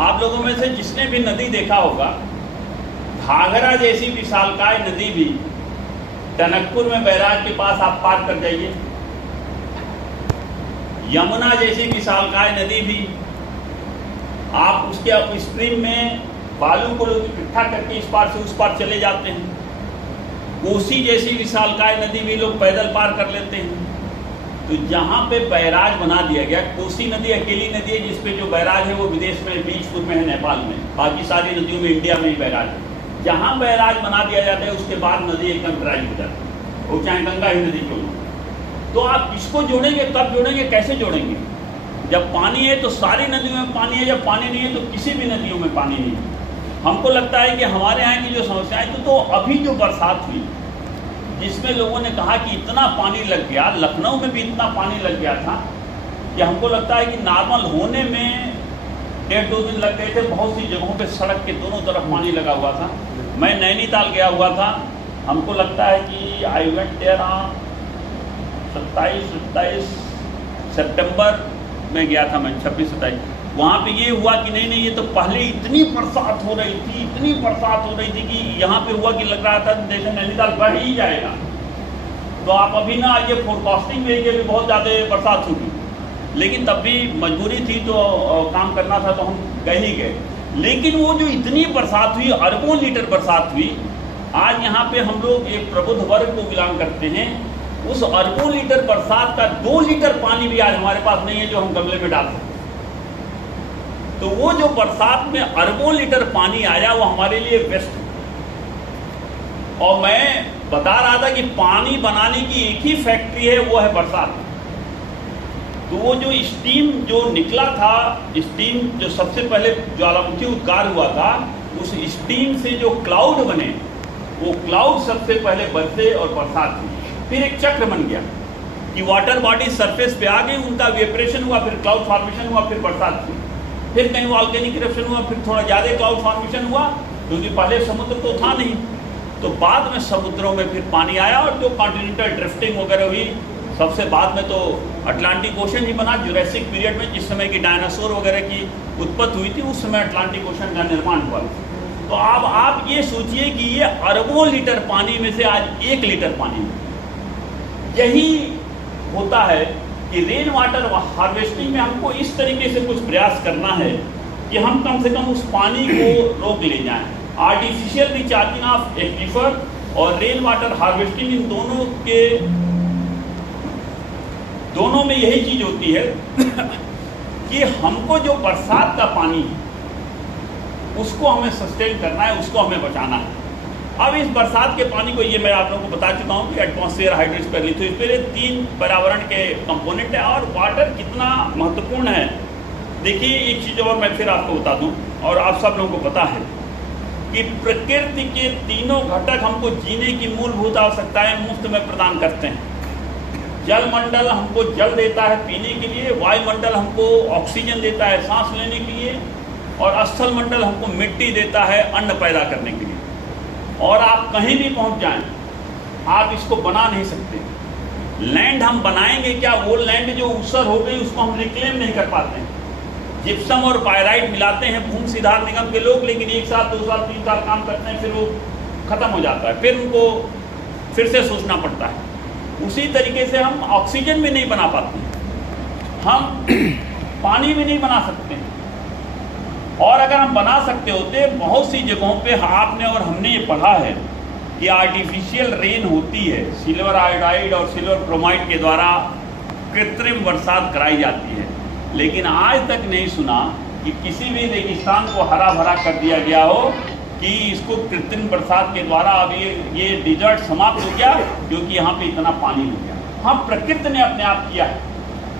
आप लोगों में से जिसने भी नदी देखा होगा, घाघरा जैसी विशालकाय नदी भी टनकपुर में बैराज के पास आप पार कर जाइए, यमुना जैसी विशालकाय नदी भी आप उसके स्ट्रीम में बालू को लोग इकट्ठा करके इस पार से उस पार चले जाते हैं। कोसी जैसी विशालकाय नदी भी लोग पैदल पार कर लेते हैं। तो जहाँ पे बैराज बना दिया गया, कोसी नदी अकेली नदी है जिसपे जो बैराज है वो विदेश में बीजपुर में है, नेपाल में, बाकी सारी नदियों में इंडिया में ही बैराज है। जहाँ बैराज बना दिया जाता है उसके बाद नदी एकदम ड्राई हो जाती है, वो चाहे गंगा ही नदी क्यों हो। तो आप किसको जोड़ेंगे, कब जोड़ेंगे, कैसे जोड़ेंगे? जब पानी है तो सारी नदियों में पानी है, जब पानी नहीं है तो किसी भी नदियों में पानी नहीं है। हमको लगता है कि हमारे यहाँ की जो समस्याएं तो अभी जो बरसात हुई जिसमें लोगों ने कहा कि इतना पानी लग गया, लखनऊ में भी इतना पानी लग गया था कि हमको लगता है कि नॉर्मल होने में 1.5-2 दिन लग गए थे। बहुत सी जगहों पे सड़क के दोनों तरफ पानी लगा हुआ था। मैं नैनीताल गया हुआ था, हमको लगता है कि आई वेंट देयर 27 सितंबर में गया था मैं, 26-27। वहाँ पे ये हुआ कि नहीं ये तो पहले इतनी बरसात हो रही थी, इतनी बरसात हो रही थी कि यहाँ पे हुआ कि लग रहा था जैसे नैनीताल बढ़ ही जाएगा। तो आप अभी ना ये फोरकास्टिंग में भी बहुत ज़्यादा बरसात होगी, लेकिन तब भी मजबूरी थी तो काम करना था तो हम गए ही गए। लेकिन वो जो इतनी बरसात हुई, अरबों लीटर बरसात हुई, आज यहाँ पे हम लोग एक प्रबुद्ध वर्ग को बिलोंग करते हैं, उस अरबों लीटर बरसात का 2 लीटर पानी भी आज हमारे पास नहीं है जो हम गमले में डाल सकते। तो वो जो बरसात में अरबों लीटर पानी आया वो हमारे लिए वेस्ट। और मैं बता रहा था कि पानी बनाने की एक ही फैक्ट्री है, वो है बरसात। तो वो जो स्टीम जो निकला था, स्टीम जो सबसे पहले ज्वालामुखी उद्गार हुआ था, उस स्टीम से जो क्लाउड बने, वो क्लाउड सबसे पहले बरसे और बरसात हुई। फिर एक चक्र बन गया कि वाटर बॉडी सरफेस पे आ गई, उनका वेपरेशन हुआ, फिर क्लाउड फॉर्मेशन हुआ, फिर बरसात हुई, फिर कहीं वॉल्केनिक इरप्शन हुआ, फिर थोड़ा ज़्यादा क्लाउड फॉर्मेशन हुआ, क्योंकि पहले समुद्र तो था नहीं। तो बाद में समुद्रों में फिर पानी आया और जो कॉन्टिनेंटल ड्रिफ्टिंग वगैरह हुई, सबसे बाद में तो अटलांटिक ओशन ही बना। जुरासिक पीरियड में जिस समय की डायनासोर वगैरह की उत्पत्ति हुई थी, उस समय अटलांटिक ओशन का निर्माण हुआ। तो अब आप ये सोचिए कि ये अरबों लीटर पानी में से आज 1 लीटर पानी, यही होता है कि रेन वाटर हार्वेस्टिंग में हमको इस तरीके से कुछ प्रयास करना है कि हम कम से कम उस पानी को रोक ले जाएं। आर्टिफिशियल रिचार्जिंग ऑफ एक्वीफर और रेन वाटर हार्वेस्टिंग, इन दोनों में यही चीज़ होती है कि हमको जो बरसात का पानी है उसको हमें सस्टेन करना है, उसको हमें बचाना है। अब इस बरसात के पानी को, ये मैं आप लोगों को बता चुका हूँ कि एटमॉस्फेयर, हाइड्रोस्फीयर, लिथोस्फीयर, 3 पर्यावरण के कंपोनेंट है। और वाटर कितना महत्वपूर्ण है, देखिए एक चीज़ और मैं फिर आपको बता दूँ, और आप सब लोगों को पता है कि प्रकृति के तीनों घटक हमको जीने की मूलभूत आवश्यकताएं मुफ्त में प्रदान करते हैं। जलमंडल हमको जल देता है पीने के लिए, वायुमंडल हमको ऑक्सीजन देता है सांस लेने के लिए, और स्थल मंडल हमको मिट्टी देता है अन्न पैदा करने के लिए। और आप कहीं भी पहुंच जाएं, आप इसको बना नहीं सकते। लैंड हम बनाएंगे क्या? वो लैंड जो ऊसर हो गई उसको हम रिक्लेम नहीं कर पाते हैं। जिप्सम और पायराइट मिलाते हैं भूमि सुधार निगम के लोग, लेकिन 1 साल 2 साल 3 साल काम करते हैं, फिर वो ख़त्म हो जाता है, फिर उनको फिर से सोचना पड़ता है। उसी तरीके से हम ऑक्सीजन भी नहीं बना पाते, हम पानी भी नहीं बना सकते हैं। और अगर हम बना सकते होते, बहुत सी जगहों पे आपने और हमने ये पढ़ा है कि आर्टिफिशियल रेन होती है, सिल्वर आयोडाइड और सिल्वर ब्रोमाइड के द्वारा कृत्रिम बरसात कराई जाती है, लेकिन आज तक नहीं सुना कि किसी भी रेगिस्तान को हरा भरा कर दिया गया हो कि इसको कृत्रिम बरसात के द्वारा अब ये डिजर्ट समाप्त हो गया क्योंकि यहाँ पे इतना पानी हो गया। हाँ, प्रकृति ने अपने आप किया है।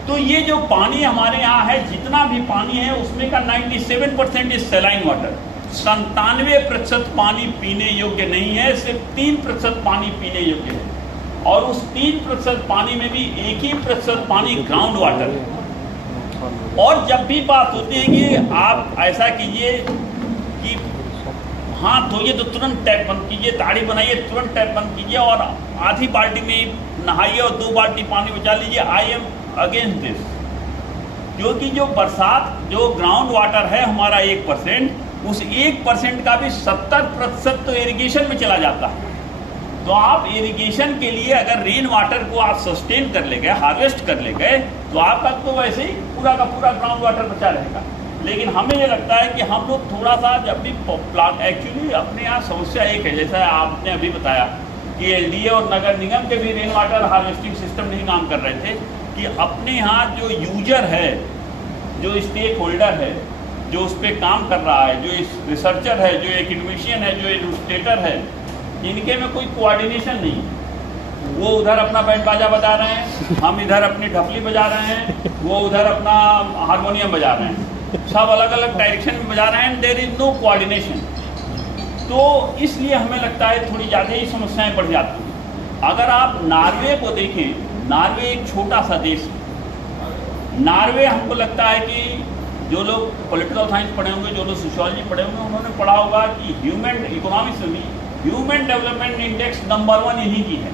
तो ये जो पानी हमारे यहाँ है, जितना भी पानी है उसमें का 97% इज सैलाइन वाटर। 97% पानी पीने योग्य नहीं है, सिर्फ 3% पानी पीने योग्य है, और उस 3% पानी में भी 1% पानी ग्राउंड वाटर है। और जब भी बात होती है कि आप ऐसा कीजिए कि हाथ धोइए तो तुरंत टैप बंद कीजिए, दाढ़ी बनाइए तुरंत टैप बंद कीजिए और आधी बाल्टी में नहाइए और 2 बाल्टी पानी बचा लीजिए, आई एम अगेंस्ट दिस। क्योंकि जो बरसात, जो ग्राउंड वाटर है हमारा 1%, उस 1% का भी 70% तो इरिगेशन में चला जाता है। तो आप इरिगेशन के लिए अगर रेन वाटर को आप सस्टेन कर ले गए, हार्वेस्ट कर ले गए, तो आपका तो वैसे ही पूरा का पूरा ग्राउंड वाटर बचा रहेगा। लेकिन हमें ये लगता है कि हम लोग थोड़ा सा जब भी प्लांट, एक्चुअली अपने यहाँ समस्या एक है, जैसा आपने अभी बताया कि एलडीए और नगर निगम के भी रेन वाटर हार्वेस्टिंग सिस्टम नहीं काम कर रहे थे, कि अपने यहाँ जो यूजर है, जो स्टेक होल्डर है, जो उस पर काम कर रहा है, जो रिसर्चर है, जो एकेडमिशियन है, जो इलस्ट्रेटर है, इनके में कोई कोऑर्डिनेशन नहीं है। वो उधर अपना बैंड बाजा बजा रहे हैं, हम इधर अपनी ढपली बजा रहे हैं, वो उधर अपना हारमोनियम बजा रहे हैं, सब अलग अलग डायरेक्शन में बजा रहे हैं, देयर इज नो कोऑर्डिनेशन। तो इसलिए हमें लगता है थोड़ी ज़्यादा ही समस्याएं बढ़ जाती हैं। अगर आप नॉर्वे को देखें, नॉर्वे एक छोटा सा देश है। नॉर्वे, हमको लगता है कि जो लोग पॉलिटिकल साइंस पढ़े होंगे, जो लोग सोशियोलॉजी पढ़े होंगे, उन्होंने पढ़ा होगा कि ह्यूमन इकोनॉमिक्स में भी ह्यूमन डेवलपमेंट इंडेक्स नंबर 1 इन्हीं की है।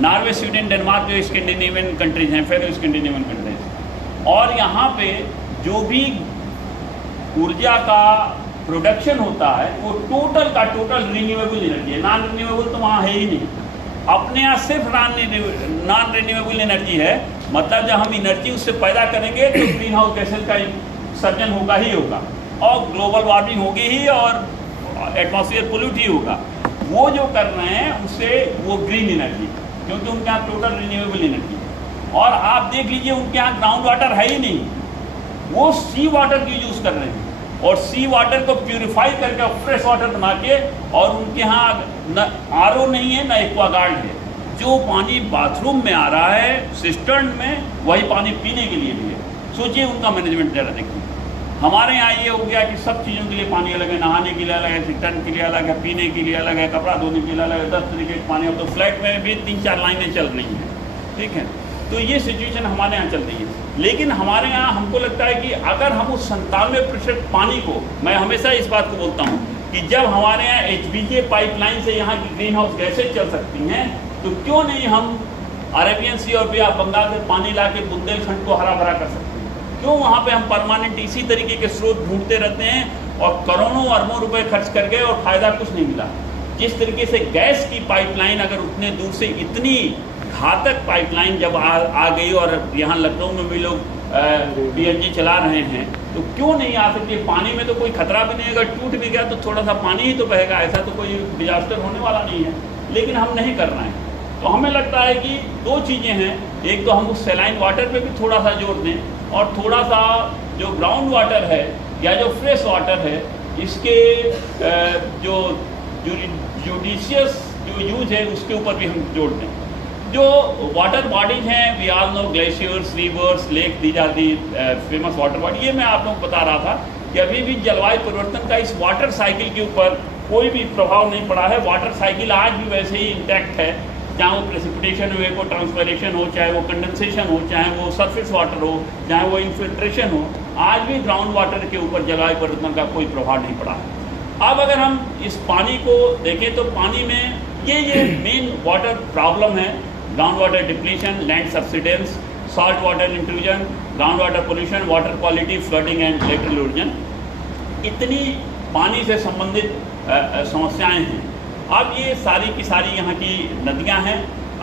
नॉर्वे, स्वीडन, डेनमार्क जो स्कैंडिनेवियन कंट्रीज हैं, फेलो स्कैंडिनेवियन कंट्रीज। और यहाँ पे जो भी ऊर्जा का प्रोडक्शन होता है वो टोटल का टोटल रिन्यूएबल एनर्जी है। नॉन रिन्यूएबल तो वहाँ है ही नहीं, अपने यहाँ सिर्फ नॉन रिन्यूएबल एनर्जी है। मतलब जब हम एनर्जी उससे पैदा करेंगे तो ग्रीन हाउस गैसेज का सर्जन होगा ही होगा, और ग्लोबल वार्मिंग होगी ही, और एटमॉस्फेयर पोल्यूट ही होगा। वो जो कर रहे हैं उससे वो ग्रीन एनर्जी, क्योंकि उनके यहाँ टोटल रिन्यूएबल एनर्जी है। और आप देख लीजिए उनके यहाँ ग्राउंड वाटर है ही नहीं, वो सी वाटर की यूज़ कर रहे हैं, और सी वाटर को प्यूरिफाई करके फ्रेश वाटर बना के, और उनके यहाँ न आरओ नहीं है, न एक्वागार्ड है। जो पानी बाथरूम में आ रहा है सिस्टर्न में, वही पानी पीने के लिए भी है। सोचिए उनका मैनेजमेंट ज़रा देखिए। हमारे यहाँ ये हो गया कि सब चीज़ों के लिए पानी अलग है, नहाने के लिए अलग है, सिस्टर्न के लिए अलग है, पीने के लिए अलग है, कपड़ा धोने के लिए अलग है, 10 तरीके के पानी। अब तो फ्लैट में भी 3-4 लाइनें चल रही हैं, ठीक है। तो ये सिचुएशन हमारे यहाँ चल रही है। लेकिन हमारे यहाँ हमको लगता है कि अगर हम उस 97% पानी को, मैं हमेशा इस बात को बोलता हूँ कि जब हमारे यहाँ HBJ पाइपलाइन से यहाँ की ग्रीन हाउस गैसेज चल सकती हैं, तो क्यों नहीं हम अरेबियन सी और बे ऑफ बंगाल से पानी ला के बुंदेलखंड को हरा भरा कर सकते हैं? क्यों वहाँ पे हम परमानेंट इसी तरीके के स्रोत ढूंढते रहते हैं और करोड़ों अरबों रुपए खर्च कर गए और फायदा कुछ नहीं मिला? जिस तरीके से गैस की पाइपलाइन अगर उतने दूर से, इतनी घातक पाइपलाइन जब आ गई, और यहाँ लखनऊ में भी लोग PNG चला रहे हैं, तो क्यों नहीं आ सकती? पानी में तो कोई खतरा भी नहीं, अगर टूट भी गया तो थोड़ा सा पानी ही तो बहेगा, ऐसा तो कोई डिजास्टर होने वाला नहीं है। लेकिन हम नहीं कर रहे हैं। तो हमें लगता है कि 2 चीज़ें हैं, एक तो हम उस सैलाइन वाटर पे भी थोड़ा सा जोर दें, और थोड़ा सा जो ग्राउंड वाटर है या जो फ्रेश वाटर है, इसके जो जुडिशियस जो यूज है उसके ऊपर भी हम जोड़ दें। जो वाटर बॉडीज हैं, we all know glaciers, rivers, lake, these are the famous water body. ये मैं आप लोगों को बता रहा था कि अभी भी जलवायु परिवर्तन का इस वाटर साइकिल के ऊपर कोई भी प्रभाव नहीं पड़ा है। वाटर साइकिल आज भी वैसे ही इंटैक्ट है, चाहे वो प्रेसिपिटेशन हो, वो ट्रांसपरेशन हो, चाहे वो कंडेंसेशन हो, चाहे वो सरफेस वाटर हो, चाहे वो इन्फिल्ट्रेशन हो, आज भी ग्राउंड वाटर के ऊपर जलवायु परिवर्तन का कोई प्रभाव नहीं पड़ा है। अब अगर हम इस पानी को देखें तो पानी में ये मेन वाटर प्रॉब्लम है: ground water depletion, land subsidence, salt water intrusion, ground water pollution, water quality, flooding and lateral erosion, इतनी पानी से संबंधित समस्याएं हैं। अब ये सारी की सारी यहाँ की नदियाँ हैं।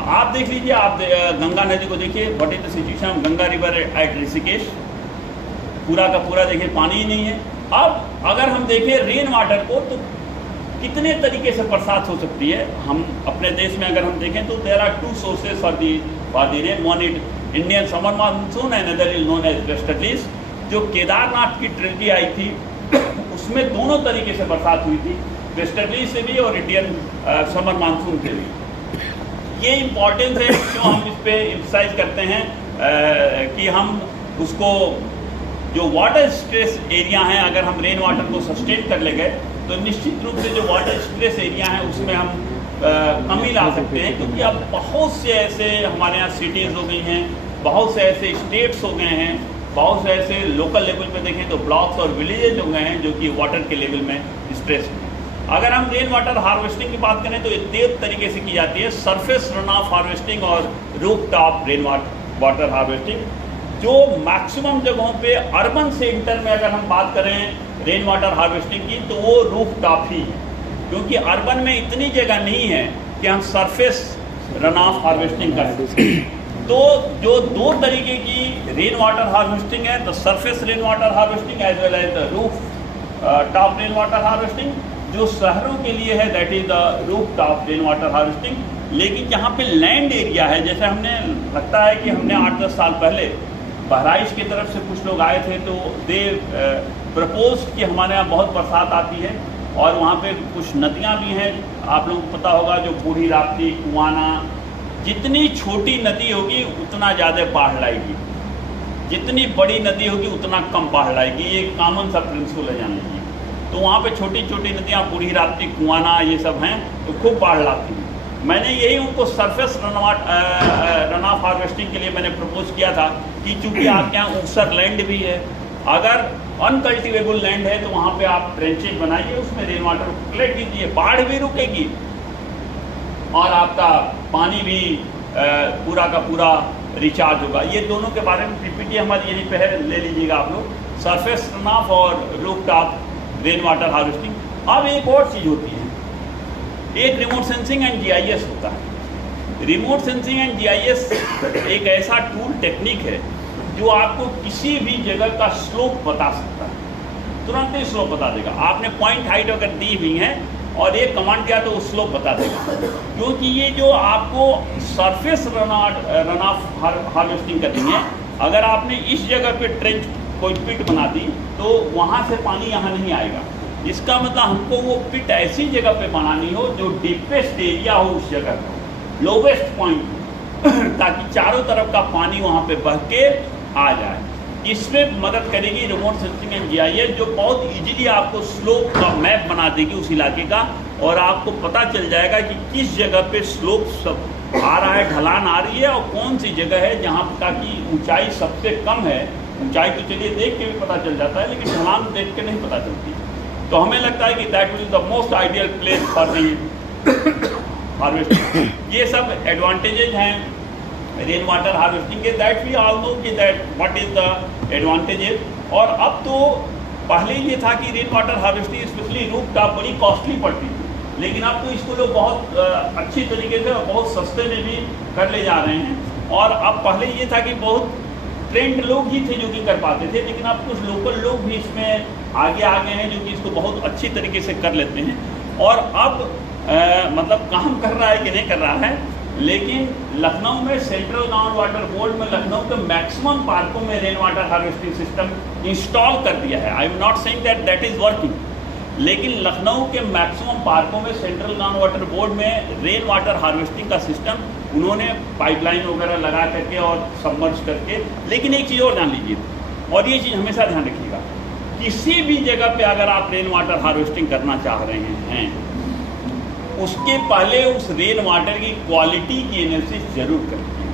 आप देख लीजिए, आप गंगा नदी को देखिए, what is the situation Ganga river eight Rishikesh, पूरा का पूरा देखिए पानी ही नहीं है। अब अगर हम देखें रेन वाटर को, तो कितने तरीके से बरसात हो सकती है। हम अपने देश में अगर हम देखें तो there are 2 sources for the rain, one is Indian summer monsoon and other is known as westerlies. जो केदारनाथ की ट्रिलटी आई थी उसमें दोनों तरीके से बरसात हुई थी, वेस्टर्ली से भी और इंडियन समर मानसून से भी। ये इम्पोर्टेंस है, क्यों हम इस पे एम्फसाइज करते हैं कि हम उसको जो वाटर स्ट्रेस एरिया हैं, अगर हम रेन वाटर को सस्टेन कर ले गए तो निश्चित रूप से जो वाटर स्ट्रेस एरिया है उसमें हम कमी ला सकते हैं। क्योंकि अब बहुत से ऐसे हमारे यहाँ सिटीज़ हो गई हैं, बहुत से ऐसे स्टेट्स हो गए हैं, बहुत से ऐसे लोकल लेवल पे देखें तो ब्लॉक्स और विलेजेज हो गए हैं जो कि वाटर के लेवल में स्ट्रेस हैं। अगर हम रेन वाटर हार्वेस्टिंग की बात करें तो ये 3 तरीके से की जाती है, सरफेस रन ऑफ हार्वेस्टिंग और roof top rain water harvesting. जो मैक्सिमम जगहों पे अर्बन सेंटर में अगर हम बात करें रेन वाटर हार्वेस्टिंग की तो वो रूफ टॉप ही है, क्योंकि अर्बन में इतनी जगह नहीं है कि हम सरफेस रन ऑफ हार्वेस्टिंग कर सकें। तो जो 2 तरीके की रेन वाटर हार्वेस्टिंग है, the surface rain water harvesting as well as the roof top rain water harvesting. जो शहरों के लिए है that is the roof top rain water harvesting. लेकिन जहाँ पे लैंड एरिया है, जैसे हमने लगता है कि हमने 8-10 साल पहले बहराइच की तरफ से कुछ लोग आए थे तो दे प्रपोज कि हमारे यहाँ बहुत बरसात आती है और वहाँ पे कुछ नदियाँ भी हैं, आप लोगों को पता होगा, जो बूढ़ी राप्ती, कुआना। जितनी छोटी नदी होगी उतना ज़्यादा बाढ़ लाएगी, जितनी बड़ी नदी होगी उतना कम बाढ़ लाएगी। ये कॉमन सा प्रिंसिपल है, जान लीजिए। तो वहाँ पे छोटी छोटी नदियाँ, बूढ़ी राप्ती, कुआना, ये सब हैं तो खूब बाढ़ लाती हैं। मैंने यही उनको सरफेस रन ऑफ हार्वेस्टिंग के लिए मैंने प्रपोज किया था कि चूँकि आपके यहाँ ऊसर लैंड भी है, अगर अनकल्टिवेबल लैंड है तो वहाँ पे आप ट्रेंचेज बनाइए, उसमें रेन वाटर को कलेक्ट कीजिए, बाढ़ भी रुकेगी और आपका पानी भी पूरा का पूरा रिचार्ज होगा। ये दोनों के बारे में पीपीटी हमारी यहीं पे है, ले लीजिएगा आप लोग, सरफेस रन ऑफ और roof top rain water harvesting. अब एक और चीज़ होती है, एक रिमोट सेंसिंग एंड जीआईएस होता है। रिमोट सेंसिंग एंड जीआईएस एक ऐसा टूल टेक्निक है जो आपको किसी भी जगह का स्लोप बता सकता है, तुरंत ही स्लोप बता देगा। आपने पॉइंट हाइट अगर दी हुई है और एक कमांड किया तो वो स्लोप बता देगा, क्योंकि ये जो आपको सरफेस रन ऑफ हार्वेस्टिंग करनी है, अगर आपने इस जगह पे ट्रेंच कोई पिट बना दी तो वहाँ से पानी यहाँ नहीं आएगा। इसका मतलब हमको वो पिट ऐसी जगह पे बनानी हो जो डीपेस्ट एरिया हो उस जगह का, लोवेस्ट पॉइंट, ताकि चारों तरफ का पानी वहाँ पे बह के आ जाए। इसमें मदद करेगी रिमोट सेंसिंग एंड जीआईएस, जो बहुत इजीली आपको स्लोप का मैप बना देगी उस इलाके का, और आपको पता चल जाएगा कि किस जगह पे स्लोप सब आ रहा है, ढलान आ रही है, और कौन सी जगह है जहाँ का की ऊंचाई सबसे कम है। ऊंचाई तो चलिए देख के भी पता चल जाता है, लेकिन ढलान देख के नहीं पता चलती। तो हमें लगता है कि that will the most ideal place for the harvesting. ये सब एडवांटेजेज हैं रेन वाटर हार्वेस्टिंग के, दैट वी ऑल नो कि that what is the advantages. और अब तो पहले ये था कि rain water harvesting specially roof top बड़ी कॉस्टली पड़ती थी, लेकिन अब तो इसको लोग बहुत अच्छी तरीके से और बहुत सस्ते में भी कर ले जा रहे हैं। और अब पहले ये था कि बहुत ट्रेंड लोग ही थे जो कि कर पाते थे, लेकिन अब कुछ लोकल लोग भी इसमें आगे आ गए हैं जो कि इसको बहुत अच्छी तरीके से कर लेते हैं। और अब मतलब काम कर रहा है कि नहीं कर रहा है, लेकिन लखनऊ में सेंट्रल ग्राउंड वाटर बोर्ड में लखनऊ के मैक्सिमम पार्कों में rain water harvesting system install कर दिया है। I am not saying that that is working, लेकिन लखनऊ के मैक्सिमम पार्कों में सेंट्रल ग्राउंड वाटर बोर्ड में रेन वाटर हार्वेस्टिंग का सिस्टम उन्होंने पाइपलाइन वगैरह लगा करके और सबमर्ज करके। लेकिन एक चीज़ और जान लीजिए, और ये चीज़ हमेशा ध्यान रखिएगा, किसी भी जगह पे अगर आप रेन वाटर हार्वेस्टिंग करना चाह रहे हैं, उसके पहले उस रेन वाटर की क्वालिटी की एनालिसिस जरूर करिए,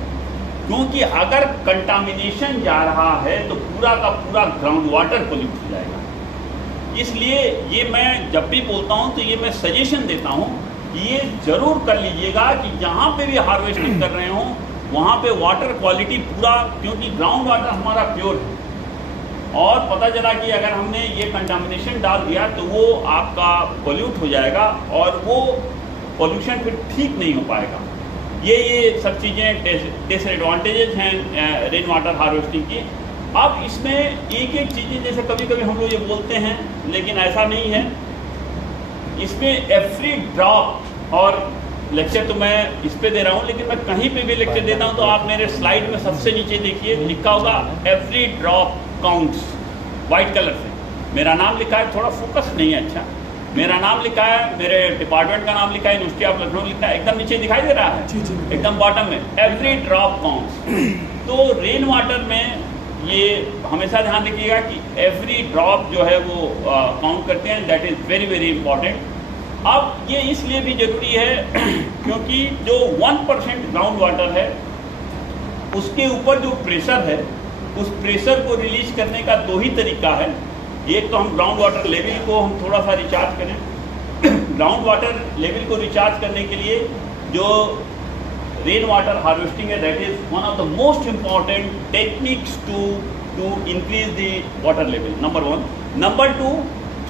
क्योंकि अगर कंटामिनेशन जा रहा है तो पूरा का पूरा ग्राउंड वाटर पोल्यूट हो जाएगा। इसलिए ये मैं जब भी बोलता हूँ तो ये मैं सजेशन देता हूँ कि ये जरूर कर लीजिएगा कि जहाँ पे भी हार्वेस्टिंग कर रहे हों वहाँ पे वाटर क्वालिटी पूरा, क्योंकि ग्राउंड वाटर हमारा प्योर है, और पता चला कि अगर हमने ये कंटामिनेशन डाल दिया तो वो आपका पोल्यूट हो जाएगा और वो पोल्यूशन फिर ठीक नहीं हो पाएगा। ये सब चीज़ें डिसएडवांटेजेस हैं रेन वाटर हार्वेस्टिंग की। अब इसमें एक एक चीज़ें, जैसे कभी कभी हम लोग ये बोलते हैं लेकिन ऐसा नहीं है, इसमें एवरी ड्रॉप, और लेक्चर तो मैं इस पे दे रहा हूँ लेकिन मैं कहीं पे भी लेक्चर देता हूँ तो आप मेरे स्लाइड में सबसे नीचे देखिए लिखा होगा every drop counts, white colour से मेरा नाम लिखा है, थोड़ा फोकस नहीं है अच्छा, मेरा नाम लिखा है, मेरे डिपार्टमेंट का नाम लिखा है, यूनिवर्सिटी ऑफ लखनऊ लिखा है, एकदम नीचे दिखाई दे रहा है, एकदम बॉटम में एवरी ड्रॉप काउंट्स। तो रेन वाटर में ये हमेशा ध्यान रखिएगा कि एवरी ड्रॉप जो है वो काउंट करते हैं, that is very very important. अब ये इसलिए भी ज़रूरी है क्योंकि जो 1% ग्राउंड वाटर है उसके ऊपर जो प्रेशर है, उस प्रेशर को रिलीज करने का दो ही तरीका है। एक तो हम ग्राउंड वाटर लेवल को हम थोड़ा सा रिचार्ज करें। ग्राउंड वाटर लेवल को रिचार्ज करने के लिए जो रेन वाटर हार्वेस्टिंग है, that is one of the most important techniques to increase the water level, number 1। Number 2,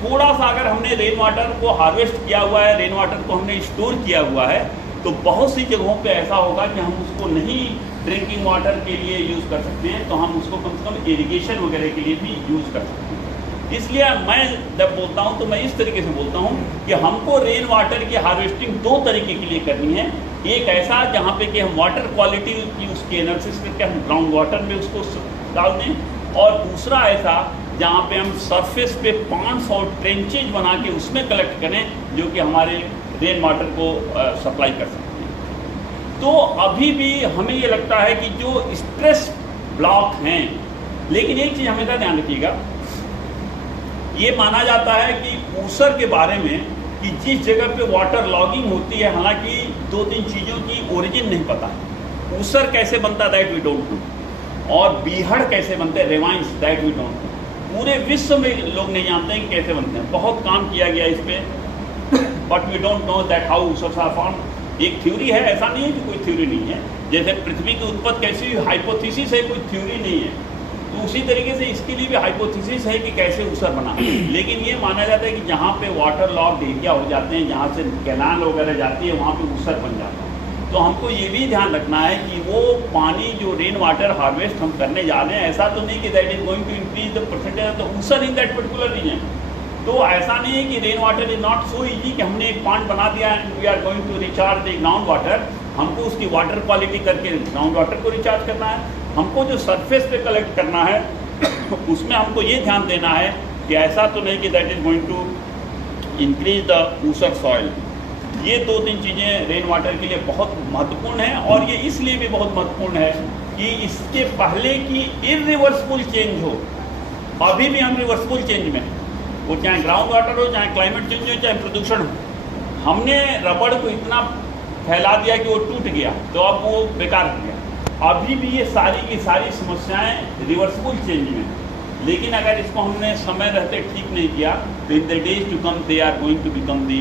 थोड़ा सा अगर हमने रेन वाटर को हार्वेस्ट किया हुआ है, रेन वाटर को हमने स्टोर किया हुआ है, तो बहुत सी जगहों पे ऐसा होगा कि हम उसको नहीं ड्रिंकिंग वाटर के लिए यूज़ कर सकते हैं, तो हम उसको कम से कम इरिगेशन वगैरह के लिए भी यूज़ कर सकते हैं। इसलिए मैं जब बोलता हूँ तो मैं इस तरीके से बोलता हूँ कि हमको रेन वाटर की हार्वेस्टिंग दो तरीके के लिए करनी है। एक ऐसा जहाँ पे कि हम वाटर क्वालिटी की उसकी एनालिसिस करके हम ग्राउंड वाटर में उसको डाल दें, और दूसरा ऐसा जहाँ पे हम सरफेस पे 500 ट्रेंचेज बना के उसमें कलेक्ट करें, जो कि हमारे रेन वाटर को सप्लाई कर सकते हैं। तो अभी भी हमें ये लगता है कि जो स्ट्रेस ब्लॉक हैं, लेकिन एक चीज़ हमेशा ध्यान रखिएगा, ये माना जाता है कि ऊसर के बारे में कि जिस जगह पे वाटर लॉगिंग होती है, हालांकि 2-3 चीज़ों की ओरिजिन नहीं पता है। ऊसर कैसे बनता है दैट वी डोंट नो, और बीहड़ कैसे बनते हैं, ravines, that we don't know. पूरे विश्व में लोग नहीं जानते हैं कि कैसे बनते हैं, बहुत काम किया गया इस पर, but we don't know that how users are formed. एक थ्योरी है, ऐसा नहीं है कि कोई थ्योरी नहीं है। जैसे पृथ्वी की उत्पत्ति कैसी हुई, हाइपोथेसिस है, कोई थ्योरी नहीं है। तो उसी तरीके से इसके लिए भी हाइपोथेसिस है कि कैसे ऊसर बना। लेकिन ये माना जाता है कि जहाँ पे वाटर लॉक्ड एरिया हो जाते हैं, जहाँ से कैनाल वगैरह जाती है, वहाँ पे ऊसर बन जाता है। तो हमको ये भी ध्यान रखना है कि वो पानी जो रेन वाटर हार्वेस्ट हम करने जा रहे हैं, ऐसा तो नहीं कि that is going to increase the percentage of the ऊसर इन दैट पर्टिकुलर रीजन। तो ऐसा नहीं है कि rain water is not so easy कि हमने एक पॉइंट बना दिया and we are going to recharge the ground water. हमको उसकी वाटर क्वालिटी करके ग्राउंड वाटर को रिचार्ज करना है। हमको जो सरफेस पे कलेक्ट करना है उसमें हमको ये ध्यान देना है कि ऐसा तो नहीं कि that is going to increase the ऊसर सॉइल। ये 2-3 चीज़ें रेन वाटर के लिए बहुत महत्वपूर्ण हैं, और ये इसलिए भी बहुत महत्वपूर्ण है कि इसके पहले कि इरिवर्सिबल चेंज हो, अभी भी हम रिवर्सिबल चेंज में, वो चाहे ग्राउंड वाटर हो, चाहे क्लाइमेट चेंज हो, चाहे प्रदूषण हो। हमने रबड़ को इतना फैला दिया कि वो टूट गया, तो अब वो बेकार हो गया। अभी भी ये सारी की सारी समस्याएं रिवर्सिबल चेंज में, लेकिन अगर इसको हमने समय रहते ठीक नहीं किया तो in the days to come they are going to become the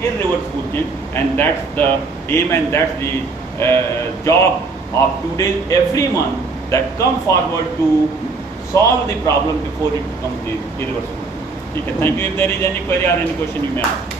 irreversible change, and that's the aim and that's the job of today's every month that come forward to solve the problem before it becomes irreversible. ठीक है, thank you. If there is any query or any question you may ask.